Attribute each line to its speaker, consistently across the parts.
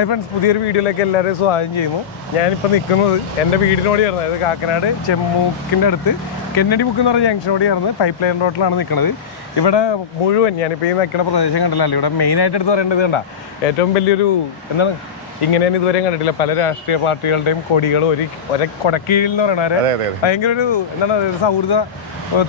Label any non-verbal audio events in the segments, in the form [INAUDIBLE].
Speaker 1: Hi friends പുതിയൊരു വീഡിയോയിലേക്ക് എല്ലാവരെയും സ്വാഗതം ചെയ്യുന്നു. ഞാനിപ്പോൾ നിൽക്കുന്നത് എന്റെ വീടിനോട് ചേർന്ന് അതായത് കാക്കനാട് ചെമ്മൂക്കിന്റെ അടുത്ത് കെന്നടി ബുക്ക് എന്ന് പറഞ്ഞ ജംഗ്ഷനോട് ചേർന്ന് പൈപ്പ് ലൈൻ റോട്ടിലാണ് നിൽക്കുന്നത് ഇവിടെ മുഴുവൻ ഞാനിപ്പോൾ ഈ നിൽക്കുന്ന പ്രദേശം കണ്ടല്ലോ. ഇവിടെ മെയിനായിട്ട് എടുത്ത് പറയേണ്ടത് കണ്ട? ഏറ്റവും വലിയൊരു എന്താണ്? ഇങ്ങനെ ഞാൻ ഇതുവരെയും കണ്ടിട്ടില്ല. പല രാഷ്ട്രീയ പാർട്ടികളുടെയും കൊടികളും ഒരു ഒരേ കൊടക്കീഴിൽ എന്ന്
Speaker 2: പറയണ
Speaker 1: ഭയങ്കര ഒരു എന്താണ്? ഒരു സൗഹൃദ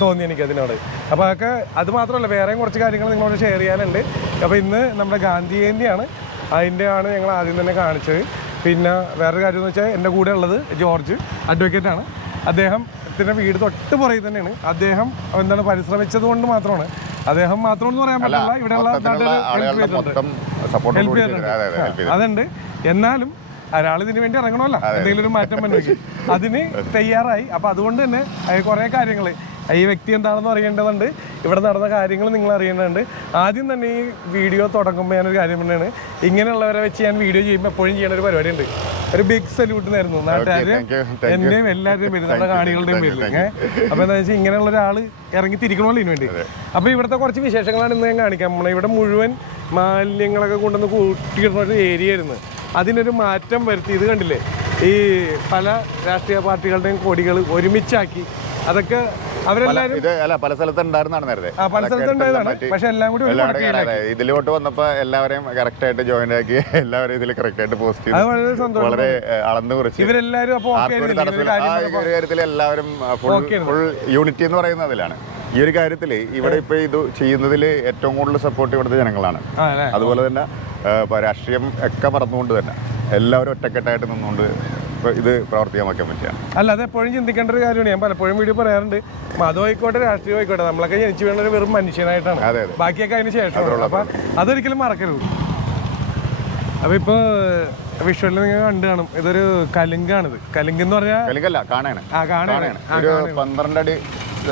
Speaker 1: തോന്നി എനിക്ക് അതിനോട്. അപ്പോൾ അതൊക്കെ അത് മാത്രമല്ല വേറെയും കുറച്ച് കാര്യങ്ങൾ നിങ്ങളോട് ഷെയർ ചെയ്യാനുണ്ട്. അപ്പോൾ ഇന്ന് നമ്മുടെ ഗാന്ധി ജയന്തിയാണ് അതിന്റെ ആണ് ഞങ്ങൾ ആദ്യം തന്നെ കാണിച്ചത്. പിന്നെ വേറൊരു കാര്യം എന്ന് വെച്ചാൽ എന്റെ കൂടെ ഉള്ളത് ജോർജ് അഡ്വക്കേറ്റ് ആണ്. അദ്ദേഹത്തിന്റെ വീട് തൊട്ട് പുറകിൽ തന്നെയാണ്. അദ്ദേഹം എന്താണ് പരിശ്രമിച്ചത് കൊണ്ട് മാത്രമാണ്. അദ്ദേഹം മാത്രമെന്ന് പറയാൻ പറ്റില്ല. ഇവിടെയുള്ള ചെയ്തിട്ടുണ്ട്. അതുണ്ട്. എന്നാലും ഒരാൾ ഇതിന് വേണ്ടി ഇറങ്ങണമല്ലോ. എന്തെങ്കിലും ഒരു മാറ്റം പറ്റും അതിന് [LAUGHS] തയ്യാറായി. അപ്പൊ അതുകൊണ്ട് തന്നെ കുറെ കാര്യങ്ങൾ ഈ വ്യക്തി എന്താണെന്ന് അറിയേണ്ടതുണ്ട്. ഇവിടെ നടന്ന കാര്യങ്ങൾ നിങ്ങൾ അറിയേണ്ടതുണ്ട്. ആദ്യം തന്നെ ഈ വീഡിയോ തുടങ്ങുമ്പോൾ ഞാനൊരു കാര്യം പറഞ്ഞാണ്. ഇങ്ങനെയുള്ളവരെ വെച്ച് ഞാൻ വീഡിയോ ചെയ്യുമ്പോൾ എപ്പോഴും ചെയ്യുന്ന ഒരു പരിപാടി ഉണ്ട് ഒരു ബിഗ് സല്യൂട്ട് നേരുന്നു
Speaker 2: നാട്ടുകാർ
Speaker 1: എന്റെയും എല്ലാവരുടെയും പേര് നമ്മുടെ കാണികളുടെയും പേരിൽ ഏഹ് അപ്പൊ എന്താ വെച്ചാൽ ഇങ്ങനെയുള്ള ഒരാൾ ഇറങ്ങി തിരിക്കണമല്ലോ ഇതിനു വേണ്ടി. അപ്പൊ ഇവിടുത്തെ കുറച്ച് വിശേഷങ്ങളാണ് ഇന്ന് ഞാൻ കാണിക്കാം. നമ്മളെ ഇവിടെ മുഴുവൻ മാലിന്യങ്ങളൊക്കെ കൊണ്ടുവന്ന് കൂട്ടിയിടുന്ന ഒരു ഏരിയ ആയിരുന്നു. അതിനൊരു മാറ്റം വരുത്തി. ഇത് കണ്ടില്ലേ? ഈ പല രാഷ്ട്രീയ പാർട്ടികളുടെയും കൊടികൾ ഒരുമിച്ചാക്കി. അതൊക്കെ
Speaker 2: ഇത് അല്ല പല സ്ഥലത്ത് ഉണ്ടായിരുന്നാണ് നേരത്തെ.
Speaker 1: പല സ്ഥലത്ത് ഉണ്ടായതാണ്. പക്ഷെ എല്ലാം കൂടി.
Speaker 2: ഇതിലോട്ട് വന്നപ്പോ എല്ലാവരെയും കറക്റ്റ് ആയിട്ട് ജോയിൻ ആക്കി എല്ലാവരും ഇതിൽ കറക്റ്റ് ആയിട്ട് പോസ്റ്റ് ചെയ്തു.
Speaker 1: വളരെ സന്തോഷം.
Speaker 2: വളരെ അളന്ന് കുറിച്ച്. കാര്യത്തിൽ എല്ലാവരും ഫുൾ ഫുൾ യൂണിറ്റി എന്ന് പറയുന്നത് അതിലാണ്. ഈ ഒരു കാര്യത്തിൽ ഇവിടെ ഇപ്പൊ ഇത് ചെയ്യുന്നതിൽ ഏറ്റവും കൂടുതൽ സപ്പോർട്ട് ഇവിടുത്തെ ജനങ്ങളാണ്. അതുപോലെ തന്നെ രാഷ്ട്രീയം ഒക്കെ മറന്നുകൊണ്ട് തന്നെ എല്ലാവരും ഒറ്റക്കെട്ടായിട്ട് നിന്നുകൊണ്ട് ഇത് പ്രാവർത്തികമാക്കാൻ പറ്റുക
Speaker 1: അല്ല അത് എപ്പോഴും ചിന്തിക്കേണ്ട ഒരു കാര്യമാണ്. ഞാൻ പലപ്പോഴും വീഡിയോ പറയാറുണ്ട്. മതമായിക്കോട്ടെ രാഷ്ട്രീയം ആയിക്കോട്ടെ നമ്മളൊക്കെ ജനിച്ചു വീണ ഒരു വെറും മനുഷ്യനായിട്ടാണ്.
Speaker 2: അതെ അതെ.
Speaker 1: ബാക്കിയൊക്കെ അതിന് ശേഷം അപ്പം അതൊരിക്കലും മറക്കരുത്. അപ്പൊ ഇപ്പോൾ വിഷ്വലിൽ നിങ്ങൾ കണ്ടു കാണും. ഇതൊരു കലുങ്കാണിത്. കലുങ്ക് എന്ന് പറഞ്ഞാൽ
Speaker 2: കലുങ്കല്ല കാണാണ്.
Speaker 1: ആ കാണാണ്.
Speaker 2: ഒരു പന്ത്രണ്ട് അടി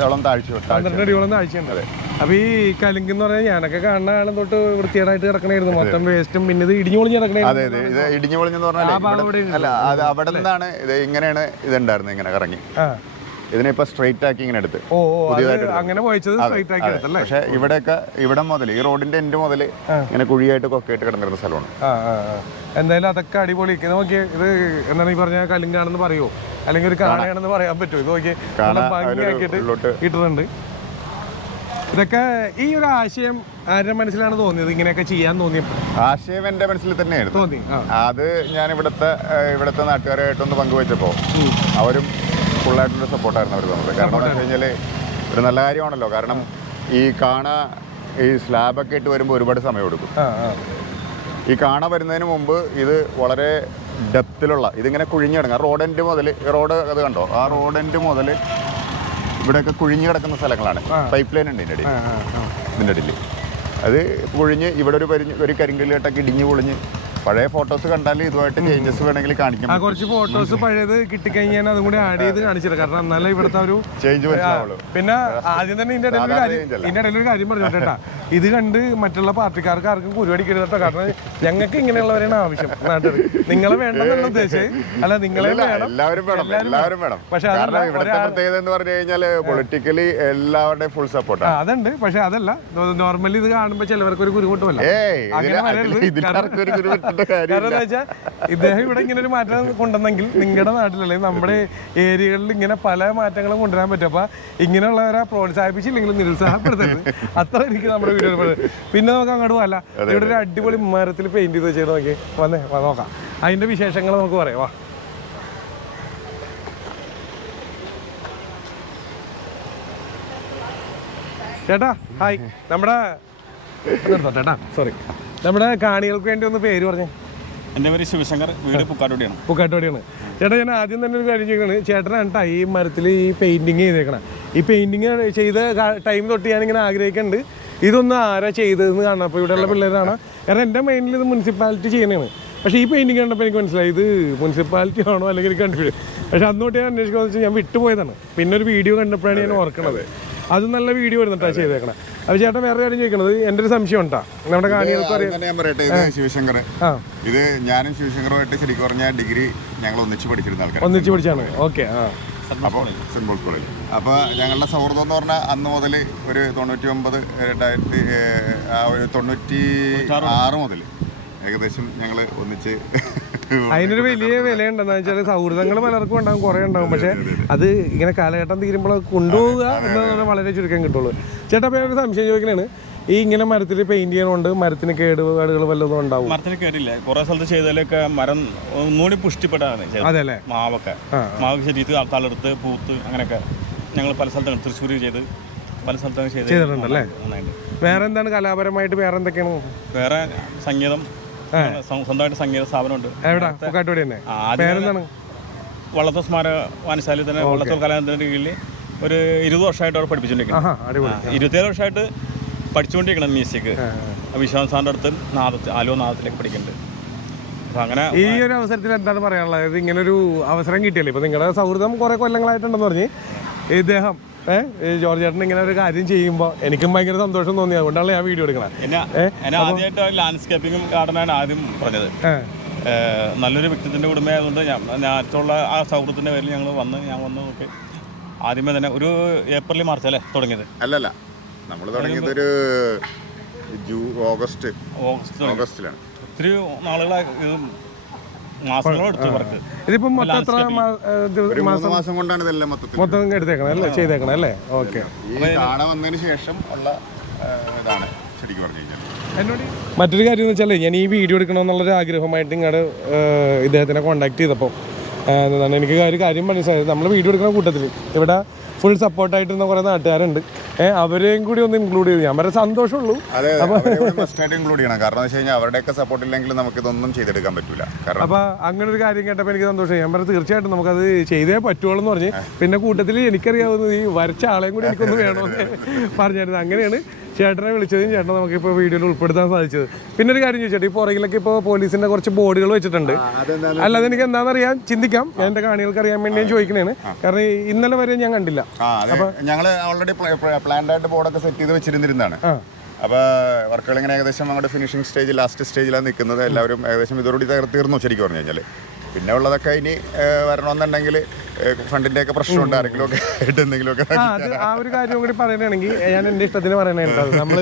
Speaker 2: ഓളം താഴ്ച താഴ്ച
Speaker 1: പന്ത്രണ്ട് അടിയോളം ആഴ്ചയുണ്ട് അപ്പൊ ഈ കലുങ്ക് എന്ന് പറഞ്ഞാൽ ഞാനൊക്കെ കാണുന്ന ആളും തൊട്ട് വൃത്തിയായിട്ട് കിടക്കണായിരുന്നു. മൊത്തം വേസ്റ്റും പിന്നെ ഇത് ഇടിഞ്ഞോളിഞ്ഞ്
Speaker 2: അതെ അതെ. ഇത് ഇടിഞ്ഞു പറഞ്ഞാൽ അല്ല അത് അവിടെ നിന്നാണ് ഇത് ഇങ്ങനെയാണ് ഇതുണ്ടായിരുന്നത് ഇങ്ങനെ കറങ്ങി. ഇതിനെ ഇപ്പൊ സ്ട്രെയിറ്റ് ആക്കി ഇങ്ങനെ എടുത്ത്.
Speaker 1: അങ്ങനെ
Speaker 2: പക്ഷെ ഇവിടെയൊക്കെ ഇവിടെ മുതൽ ഈ റോഡിന്റെ എൻഡ് മുതൽ ഇങ്ങനെ കുഴിയായിട്ട് കൊക്കയായിട്ട് കിടന്നിരുന്ന സ്ഥലമാണ്.
Speaker 1: എന്തായാലും അതൊക്കെ അടിപൊളി. ഇത് നോക്കിയേ ഇത് എന്താണ് ഈ പറഞ്ഞ പറയുമോ അല്ലെങ്കിൽ ഒരു കാണയാണെന്ന് പറയാൻ പറ്റുമോ ഇത് ഭംഗിയാക്കിയിട്ട് ഇട്ടിട്ടുണ്ട്. ഇതൊക്കെ ഈ ഒരു ആശയം ആരുടെ മനസ്സിലാണ് തോന്നിയത്? ഇങ്ങനെയൊക്കെ ചെയ്യാൻ തോന്നിയപ്പോൾ
Speaker 2: ആശയം എന്റെ മനസ്സിൽ തന്നെയായിരുന്നു.
Speaker 1: തോന്നി
Speaker 2: അത് ഞാൻ ഇവിടുത്തെ ഇവിടുത്തെ നാട്ടുകാരായിട്ടൊന്ന് പങ്കുവച്ചപ്പോൾ അവരും ഫുള്ളായിട്ടുള്ള സപ്പോർട്ടായിരുന്നു അവർ തന്നത്. കാരണം എന്ന് വെച്ച് കഴിഞ്ഞാൽ ഒരു നല്ല കാര്യമാണല്ലോ. കാരണം ഈ കാണ ഈ സ്ലാബൊക്കെ ഇട്ട് വരുമ്പോൾ ഒരുപാട് സമയം എടുക്കും. ഈ കാണ വരുന്നതിന് മുമ്പ് ഇത് വളരെ ഡെപ്തിലുള്ള ഇതിങ്ങനെ കുഴിഞ്ഞു കിടക്കുക റോഡ് എൻഡ് മുതൽ റോഡ് അത് കണ്ടോ? ആ റോഡ് എൻഡ് മുതൽ ഇവിടെയൊക്കെ കുഴിഞ്ഞു കിടക്കുന്ന സ്ഥലങ്ങളാണ്. പൈപ്പ് ലൈൻ ഉണ്ട് ഇതിന്റെ അടിയിൽ. ഇതിന്റെ അടിയിൽ അത് കുഴിഞ്ഞ് ഇവിടെ ഒരു പരിഞ്ഞ് ഒരു കരിങ്കല്ലിട്ടൊക്കെ ഇടിഞ്ഞ് പൊളിഞ്ഞ് പഴയ ഫോട്ടോസ് കണ്ടാൽ ഇതുമായിട്ട് ചേഞ്ചസ് വേണമെങ്കിൽ കാണിക്കാം
Speaker 1: ആ കുറച്ച് ഫോട്ടോസ് പഴയത് കിട്ടിക്കഴിഞ്ഞാൽ അതും കൂടി ആഡ് ചെയ്ത് കാണിച്ചില്ല. കാരണം എന്നാലേ ഇവിടുത്തെ ഒരു
Speaker 2: ചേഞ്ച്
Speaker 1: പിന്നെ ആദ്യം തന്നെ. ഇതിന്റെ ഇടയിൽ ഒരു കാര്യം പറഞ്ഞു കേട്ടാ. ഇത് കണ്ട് മറ്റുള്ള പാർട്ടിക്കാർക്ക് ആർക്കും കുരുവടിക്കരുത് കേട്ടോ. കാരണം ഞങ്ങൾക്ക് ഇങ്ങനെയുള്ളവരാണ് ആവശ്യം നാട്ടിൽ നിങ്ങളെ വേണ്ടെന്നുള്ള ഉദ്ദേശം അല്ല നിങ്ങളെ
Speaker 2: എല്ലാവരും വേണം എല്ലാവരും വേണം.
Speaker 1: പക്ഷെ അതല്ല,
Speaker 2: കാരണം ഇവിടുത്തെ പ്രത്യേകത എന്ന് പറഞ്ഞു കഴിഞ്ഞാൽ പൊളിറ്റിക്കലി എല്ലാവരുടെയും ഫുൾ സപ്പോർട്ട്
Speaker 1: അതുണ്ട്. പക്ഷെ അതല്ല നോർമലി ഇത് കാണുമ്പോൾ ചിലവർക്ക് ഒരു കുരുകൂട്ടമല്ല കാരണം വെച്ചാൽ ഇദ്ദേഹം ഇവിടെ ഇങ്ങനെ ഒരു മാറ്റം കൊണ്ടുവന്നെങ്കിൽ നിങ്ങളുടെ നാട്ടിലല്ലേ നമ്മുടെ ഏരിയകളിൽ ഇങ്ങനെ പല മാറ്റങ്ങളും കൊണ്ടുവരാൻ പറ്റും. അപ്പൊ ഇങ്ങനെയുള്ളവരെ പ്രോത്സാഹിപ്പിച്ചില്ലെങ്കിലും നിരുത്സാഹപ്പെടുത്തരുത്. അത്ര എനിക്ക് നമ്മുടെ വീഡിയോ പിന്നെ നമുക്ക് അങ്ങോട്ട് പോകല്ല ഇവിടെ ഒരു അടിപൊളി മരത്തിൽ പെയിന്റ് ചെയ്ത് വെച്ചാൽ നോക്കി വന്നേ വാ നോക്കാം. അതിന്റെ വിശേഷങ്ങൾ നമുക്ക് പറയാം. വാ. ചേട്ടാ ഹായ് നമ്മുടെ ചേട്ടാ. സോറി നമ്മുടെ കാണികൾക്ക് വേണ്ടി ഒന്ന് പേര് പറഞ്ഞു.
Speaker 3: എന്റെ പേര് ശിവശങ്കർ വീട് പുക്കാട്ടോടിയാണ്
Speaker 1: പൂക്കാട്ടോടിയാണ് ചേട്ടാ ഞാൻ ആദ്യം തന്നെ ഒരു കാര്യം ചെയ്യണത് ചേട്ടനാണ് ട്ടാ ഈ മരത്തിൽ ഈ പെയിന്റിങ് ചെയ്തേക്കണം ഈ പെയിന്റിങ് ചെയ്ത ടൈം തൊട്ട് ഞാനിങ്ങനെ ആഗ്രഹിക്കുന്നുണ്ട് ഇതൊന്നും ആരാ ചെയ്തതെന്ന് കാണണം. അപ്പോൾ ഇവിടെയുള്ള പിള്ളേരാണ്. കാരണം എന്റെ മൈൻഡിൽ ഇത് മുനിസിപ്പാലിറ്റി ചെയ്യുന്നതാണ്. പക്ഷേ ഈ പെയിന്റിങ് കണ്ടപ്പോൾ എനിക്ക് മനസ്സിലായി ഇത് മുനിസിപ്പാലിറ്റി ആണോ അല്ലെങ്കിൽ കൺഫ്യൂഷൻ പക്ഷെ അന്നോട്ട് ഞാൻ അന്വേഷിക്കുന്നത് വെച്ചാൽ ഞാൻ വിട്ടുപോയതാണ് പിന്നെ ഒരു വീഡിയോ കണ്ടപ്പോഴാണ് ഞാൻ ഓർക്കണത്. അത് നല്ല വീഡിയോ വരുന്നുട്ടാ ചെയ്തേക്കണം. അപ്പൊ ചേട്ടൻ വേറെ കാര്യം ചോദിക്കണത് എന്റെ ഒരു സംശയം ഉണ്ടാ. നമ്മുടെ കാണികൾക്ക് അറിയാം.
Speaker 2: ആദ്യം തന്നെ ഞാൻ പറയട്ടെ ഇത് ശിവശങ്കർ ഇത് ഞാനും ശിവശങ്കറുമായിട്ട് ശരിക്കും പറഞ്ഞാൽ ഡിഗ്രി ഞങ്ങൾ ഒന്നിച്ച് പഠിച്ചിരുന്ന ആൾക്കാർ
Speaker 1: ഒന്നിച്ച് പഠിച്ചാണ്. ഓക്കെ ആ.
Speaker 2: അപ്പോൾ സെന്റ് പോൾസ് കോളേജ്. അപ്പോൾ ഞങ്ങളുടെ സൗഹൃദം എന്ന് പറഞ്ഞാൽ അന്ന് മുതൽ ഒരു തൊണ്ണൂറ്റി ഒമ്പത് രണ്ടായിരത്തി ഒരു തൊണ്ണൂറ്റി ആറ് മുതൽ ഏകദേശം ഞങ്ങൾ ഒന്നിച്ച് [LAUGHS]
Speaker 1: അതിനൊരു വലിയ വിലയുണ്ടെന്ന് വെച്ചാൽ സൗഹൃദങ്ങൾ പലർക്കും ഉണ്ടാകും കുറേ ഉണ്ടാകും പക്ഷെ അത് ഇങ്ങനെ കാലഘട്ടം തീരുമ്പോൾ കൊണ്ടുപോവുക എന്നത് വളരെ ചുരുക്കം കിട്ടുള്ളൂ. ചേട്ടാ ഒരു സംശയം ചോദിക്കണേണ്. ഈ ഇങ്ങനെ മരത്തിൽ പെയിന്റ് ചെയ്യണോണ്ട് മരത്തിന് കേടുപാടുകൾ വല്ലതും ഉണ്ടാവും.
Speaker 3: മരത്തിന് കേടില്ല. കുറെ സ്ഥലത്ത് ചെയ്താലൊക്കെ മരം ഒന്നുകൂടി പുഷ്ടിപ്പെട്ടാണ് അതെല്ലേ
Speaker 1: അതെ
Speaker 3: മാവൊക്കെ. മാവ് ശരീരത്തിൽ തളർത്ത് പൂത്ത് അങ്ങനെയൊക്കെ ഞങ്ങൾ പല സ്ഥലത്തും തൃശ്ശൂർ ചെയ്ത് പല സ്ഥലത്തും
Speaker 1: ചെയ്തിട്ടുണ്ടല്ലേ? വേറെ എന്താണ് കലാപരമായിട്ട് വേറെ എന്തൊക്കെയാണ്?
Speaker 3: വേറെ സംഗീതം സ്വ- സ്വന്തമായിട്ട് സംഗീത സ്ഥാപനമുണ്ട്.
Speaker 1: എവിടെ?
Speaker 3: വള്ളത്തോൾ സ്മാരക വായനശാലയിൽ തന്നെ വള്ളത്തോ കലാലയത്തിന്റെ കീഴിൽ ഒരു ഇരുപത് വർഷമായിട്ട് അവിടെ
Speaker 1: പഠിപ്പിച്ചിട്ടുണ്ടെങ്കിൽ
Speaker 3: ഇരുപത്തിയേഴ് വർഷമായിട്ട് പഠിച്ചുകൊണ്ടിരിക്കണം മ്യൂസിക്. വിശ്വാസ് സാറിന്റെ അടുത്ത് നാദത്തിൽ ആലോ നാദത്തിലേക്ക് പഠിക്കുന്നുണ്ട്. അപ്പം അങ്ങനെ
Speaker 1: ഈ ഒരു അവസരത്തിൽ എന്താണ് പറയാനുള്ളത്? അതായത് ഇങ്ങനെ ഒരു അവസരം കിട്ടിയല്ലേ? ഇപ്പൊ നിങ്ങളുടെ സൗഹൃദം കുറെ കൊല്ലങ്ങളായിട്ടുണ്ടെന്ന് പറഞ്ഞ്. ഇദ്ദേഹം ഏഹ് ജോർജ് ചേട്ടൻ ഇങ്ങനെ ഒരു കാര്യം ചെയ്യുമ്പോൾ എനിക്കും ഭയങ്കര സന്തോഷം തോന്നി. അതുകൊണ്ടാണ് ഞാൻ വീഡിയോ എടുക്കണത്
Speaker 3: എന്നെ ആദ്യമായിട്ട് ലാൻഡ്സ്കേപ്പിംഗും ഗാർഡനാണ് ആദ്യം പറഞ്ഞത്. നല്ലൊരു വ്യക്തിത്വന്റെ ഉടമയായതുകൊണ്ട് ഞാൻ അടുത്തുള്ള ആ സൗഹൃദത്തിന്റെ പേരിൽ ഞങ്ങൾ വന്ന് ഞാൻ വന്ന് നോക്കി. ആദ്യമേ തന്നെ ഒരു ഏപ്രിൽ മാർച്ച് അല്ലേ തുടങ്ങിയത്?
Speaker 2: അല്ലല്ല. നമ്മൾ തുടങ്ങിയത് ഒരു ജൂ ഓഗസ്റ്റ്
Speaker 3: ഓഗസ്റ്റ്
Speaker 2: ഓഗസ്റ്റിലാണ്.
Speaker 3: ഒത്തിരി നാളുകളായി ഇത് മാസങ്ങളെടുത്തു വർക്ക്.
Speaker 1: ഇതിപ്പോ മൊത്തം എത്ര
Speaker 2: ഒരു മൂന്ന് മാസം കൊണ്ടാണ് ഇതെല്ലാം മൊത്തത്തിൽ.
Speaker 1: മൊത്തം എടുത്തേക്കണം അല്ലേ? ചെയ്തേക്കണം അല്ലേ? ഓക്കെ.
Speaker 2: ഈ കാണാൻ വന്നതിന് ശേഷം ഉള്ള ആ, ഇതാണ് ശരിക്കും പറഞ്ഞു കഴിഞ്ഞാൽ
Speaker 1: മറ്റൊരു കാര്യം എന്ന് വെച്ചാൽ ഞാൻ ഈ വീഡിയോ എടുക്കണമെന്നുള്ളൊരു ആഗ്രഹമായിട്ട് ഇങ്ങോട്ട് ഇദ്ദേഹത്തിനെ കോൺടാക്ട് ചെയ്തപ്പോൾ എന്താണ് എനിക്ക് ഒരു കാര്യം മനസ്സിലായത്. നമ്മൾ വീഡിയോ എടുക്കുന്ന കൂട്ടത്തിൽ ഇവിടെ ഫുൾ സപ്പോർട്ടായിട്ടിരുന്ന കുറേ നാട്ടുകാരുണ്ട്. അവരെയും കൂടി ഒന്ന് ഇൻക്ലൂഡ് ചെയ്ത്. ഞാൻ വളരെ സന്തോഷമുള്ളൂ.
Speaker 2: അതെ മസ്റ്റായിട്ട് ഇൻക്ലൂഡ് ചെയ്യണം. കാരണം വെച്ച് കഴിഞ്ഞാൽ അവരുടെയൊക്കെ സപ്പോർട്ട് ഇല്ലെങ്കിൽ നമുക്ക് ഇതൊന്നും ചെയ്തെടുക്കാൻ പറ്റില്ല കാരണം
Speaker 1: അപ്പൊ അങ്ങനെ ഒരു കാര്യം കേട്ടപ്പോൾ എനിക്ക് സന്തോഷം. ഞാൻ പറഞ്ഞു നമുക്ക് അത് ചെയ്തേ പറ്റുള്ളൂ എന്ന് പറഞ്ഞ് പിന്നെ കൂട്ടത്തിൽ എനിക്കറിയാവുന്നത് ഈ വരച്ച ആളെയും കൂടി എനിക്കൊന്ന് വേണമെന്ന് പറഞ്ഞായിരുന്നു. അങ്ങനെയാണ്. ചേട്ടനെ വിളിച്ചതും ചേട്ടനെ നമുക്കിപ്പോൾ വീഡിയോയിൽ ഉൾപ്പെടുത്താൻ സാധിച്ചത്. പിന്നെ ഒരു കാര്യം ചോദിച്ചേട്ടാ ഈ പുറകിലൊക്കെ ഇപ്പോൾ പോലീസിന്റെ കുറച്ച് ബോർഡുകൾ വെച്ചിട്ടുണ്ട്. അല്ലാതെ എനിക്ക് എന്താണെന്നറിയാൻ ചിന്തിക്കാം. ഞാൻ എന്റെ കാണികൾക്ക് അറിയാൻ വേണ്ടി ഞാൻ ചോദിക്കണേണ്. കാരണം ഇന്നലെ വരെ ഞാൻ കണ്ടില്ല.
Speaker 2: ഞങ്ങൾ ഞങ്ങൾ ഓൾറെഡി പ്ലാൻഡ് ആയിട്ട് ബോർഡൊക്കെ സെറ്റ് ചെയ്ത് വെച്ചിരുന്നിരുന്നാണ്
Speaker 1: അപ്പൊ
Speaker 2: അപ്പോൾ വർക്കുകൾ ഇങ്ങനെ ഏകദേശം അങ്ങോട്ട് ഫിനിഷിംഗ് സ്റ്റേജ് ലാസ്റ്റ് സ്റ്റേജിലാണ് നിൽക്കുന്നത് എല്ലാവരും ഏകദേശം ഇതോടുകൂടി തീർ- തീർന്നു ശരിക്കും പറഞ്ഞു കഴിഞ്ഞാൽ പിന്നെ ഉള്ളതൊക്കെ ഇനി വരണമെന്നുണ്ടെങ്കിൽ ഫണ്ടിന്റെ ഒക്കെ പ്രശ്നമുണ്ട് ആരെങ്കിലും ഒക്കെ ആയിട്ട് എന്തെങ്കിലുമൊക്കെ
Speaker 1: ആ ഒരു കാര്യം കൂടി പറയുകയാണെങ്കിൽ ഞാൻ എന്റെ ഇഷ്ടത്തിന് പറയണത് നമ്മൾ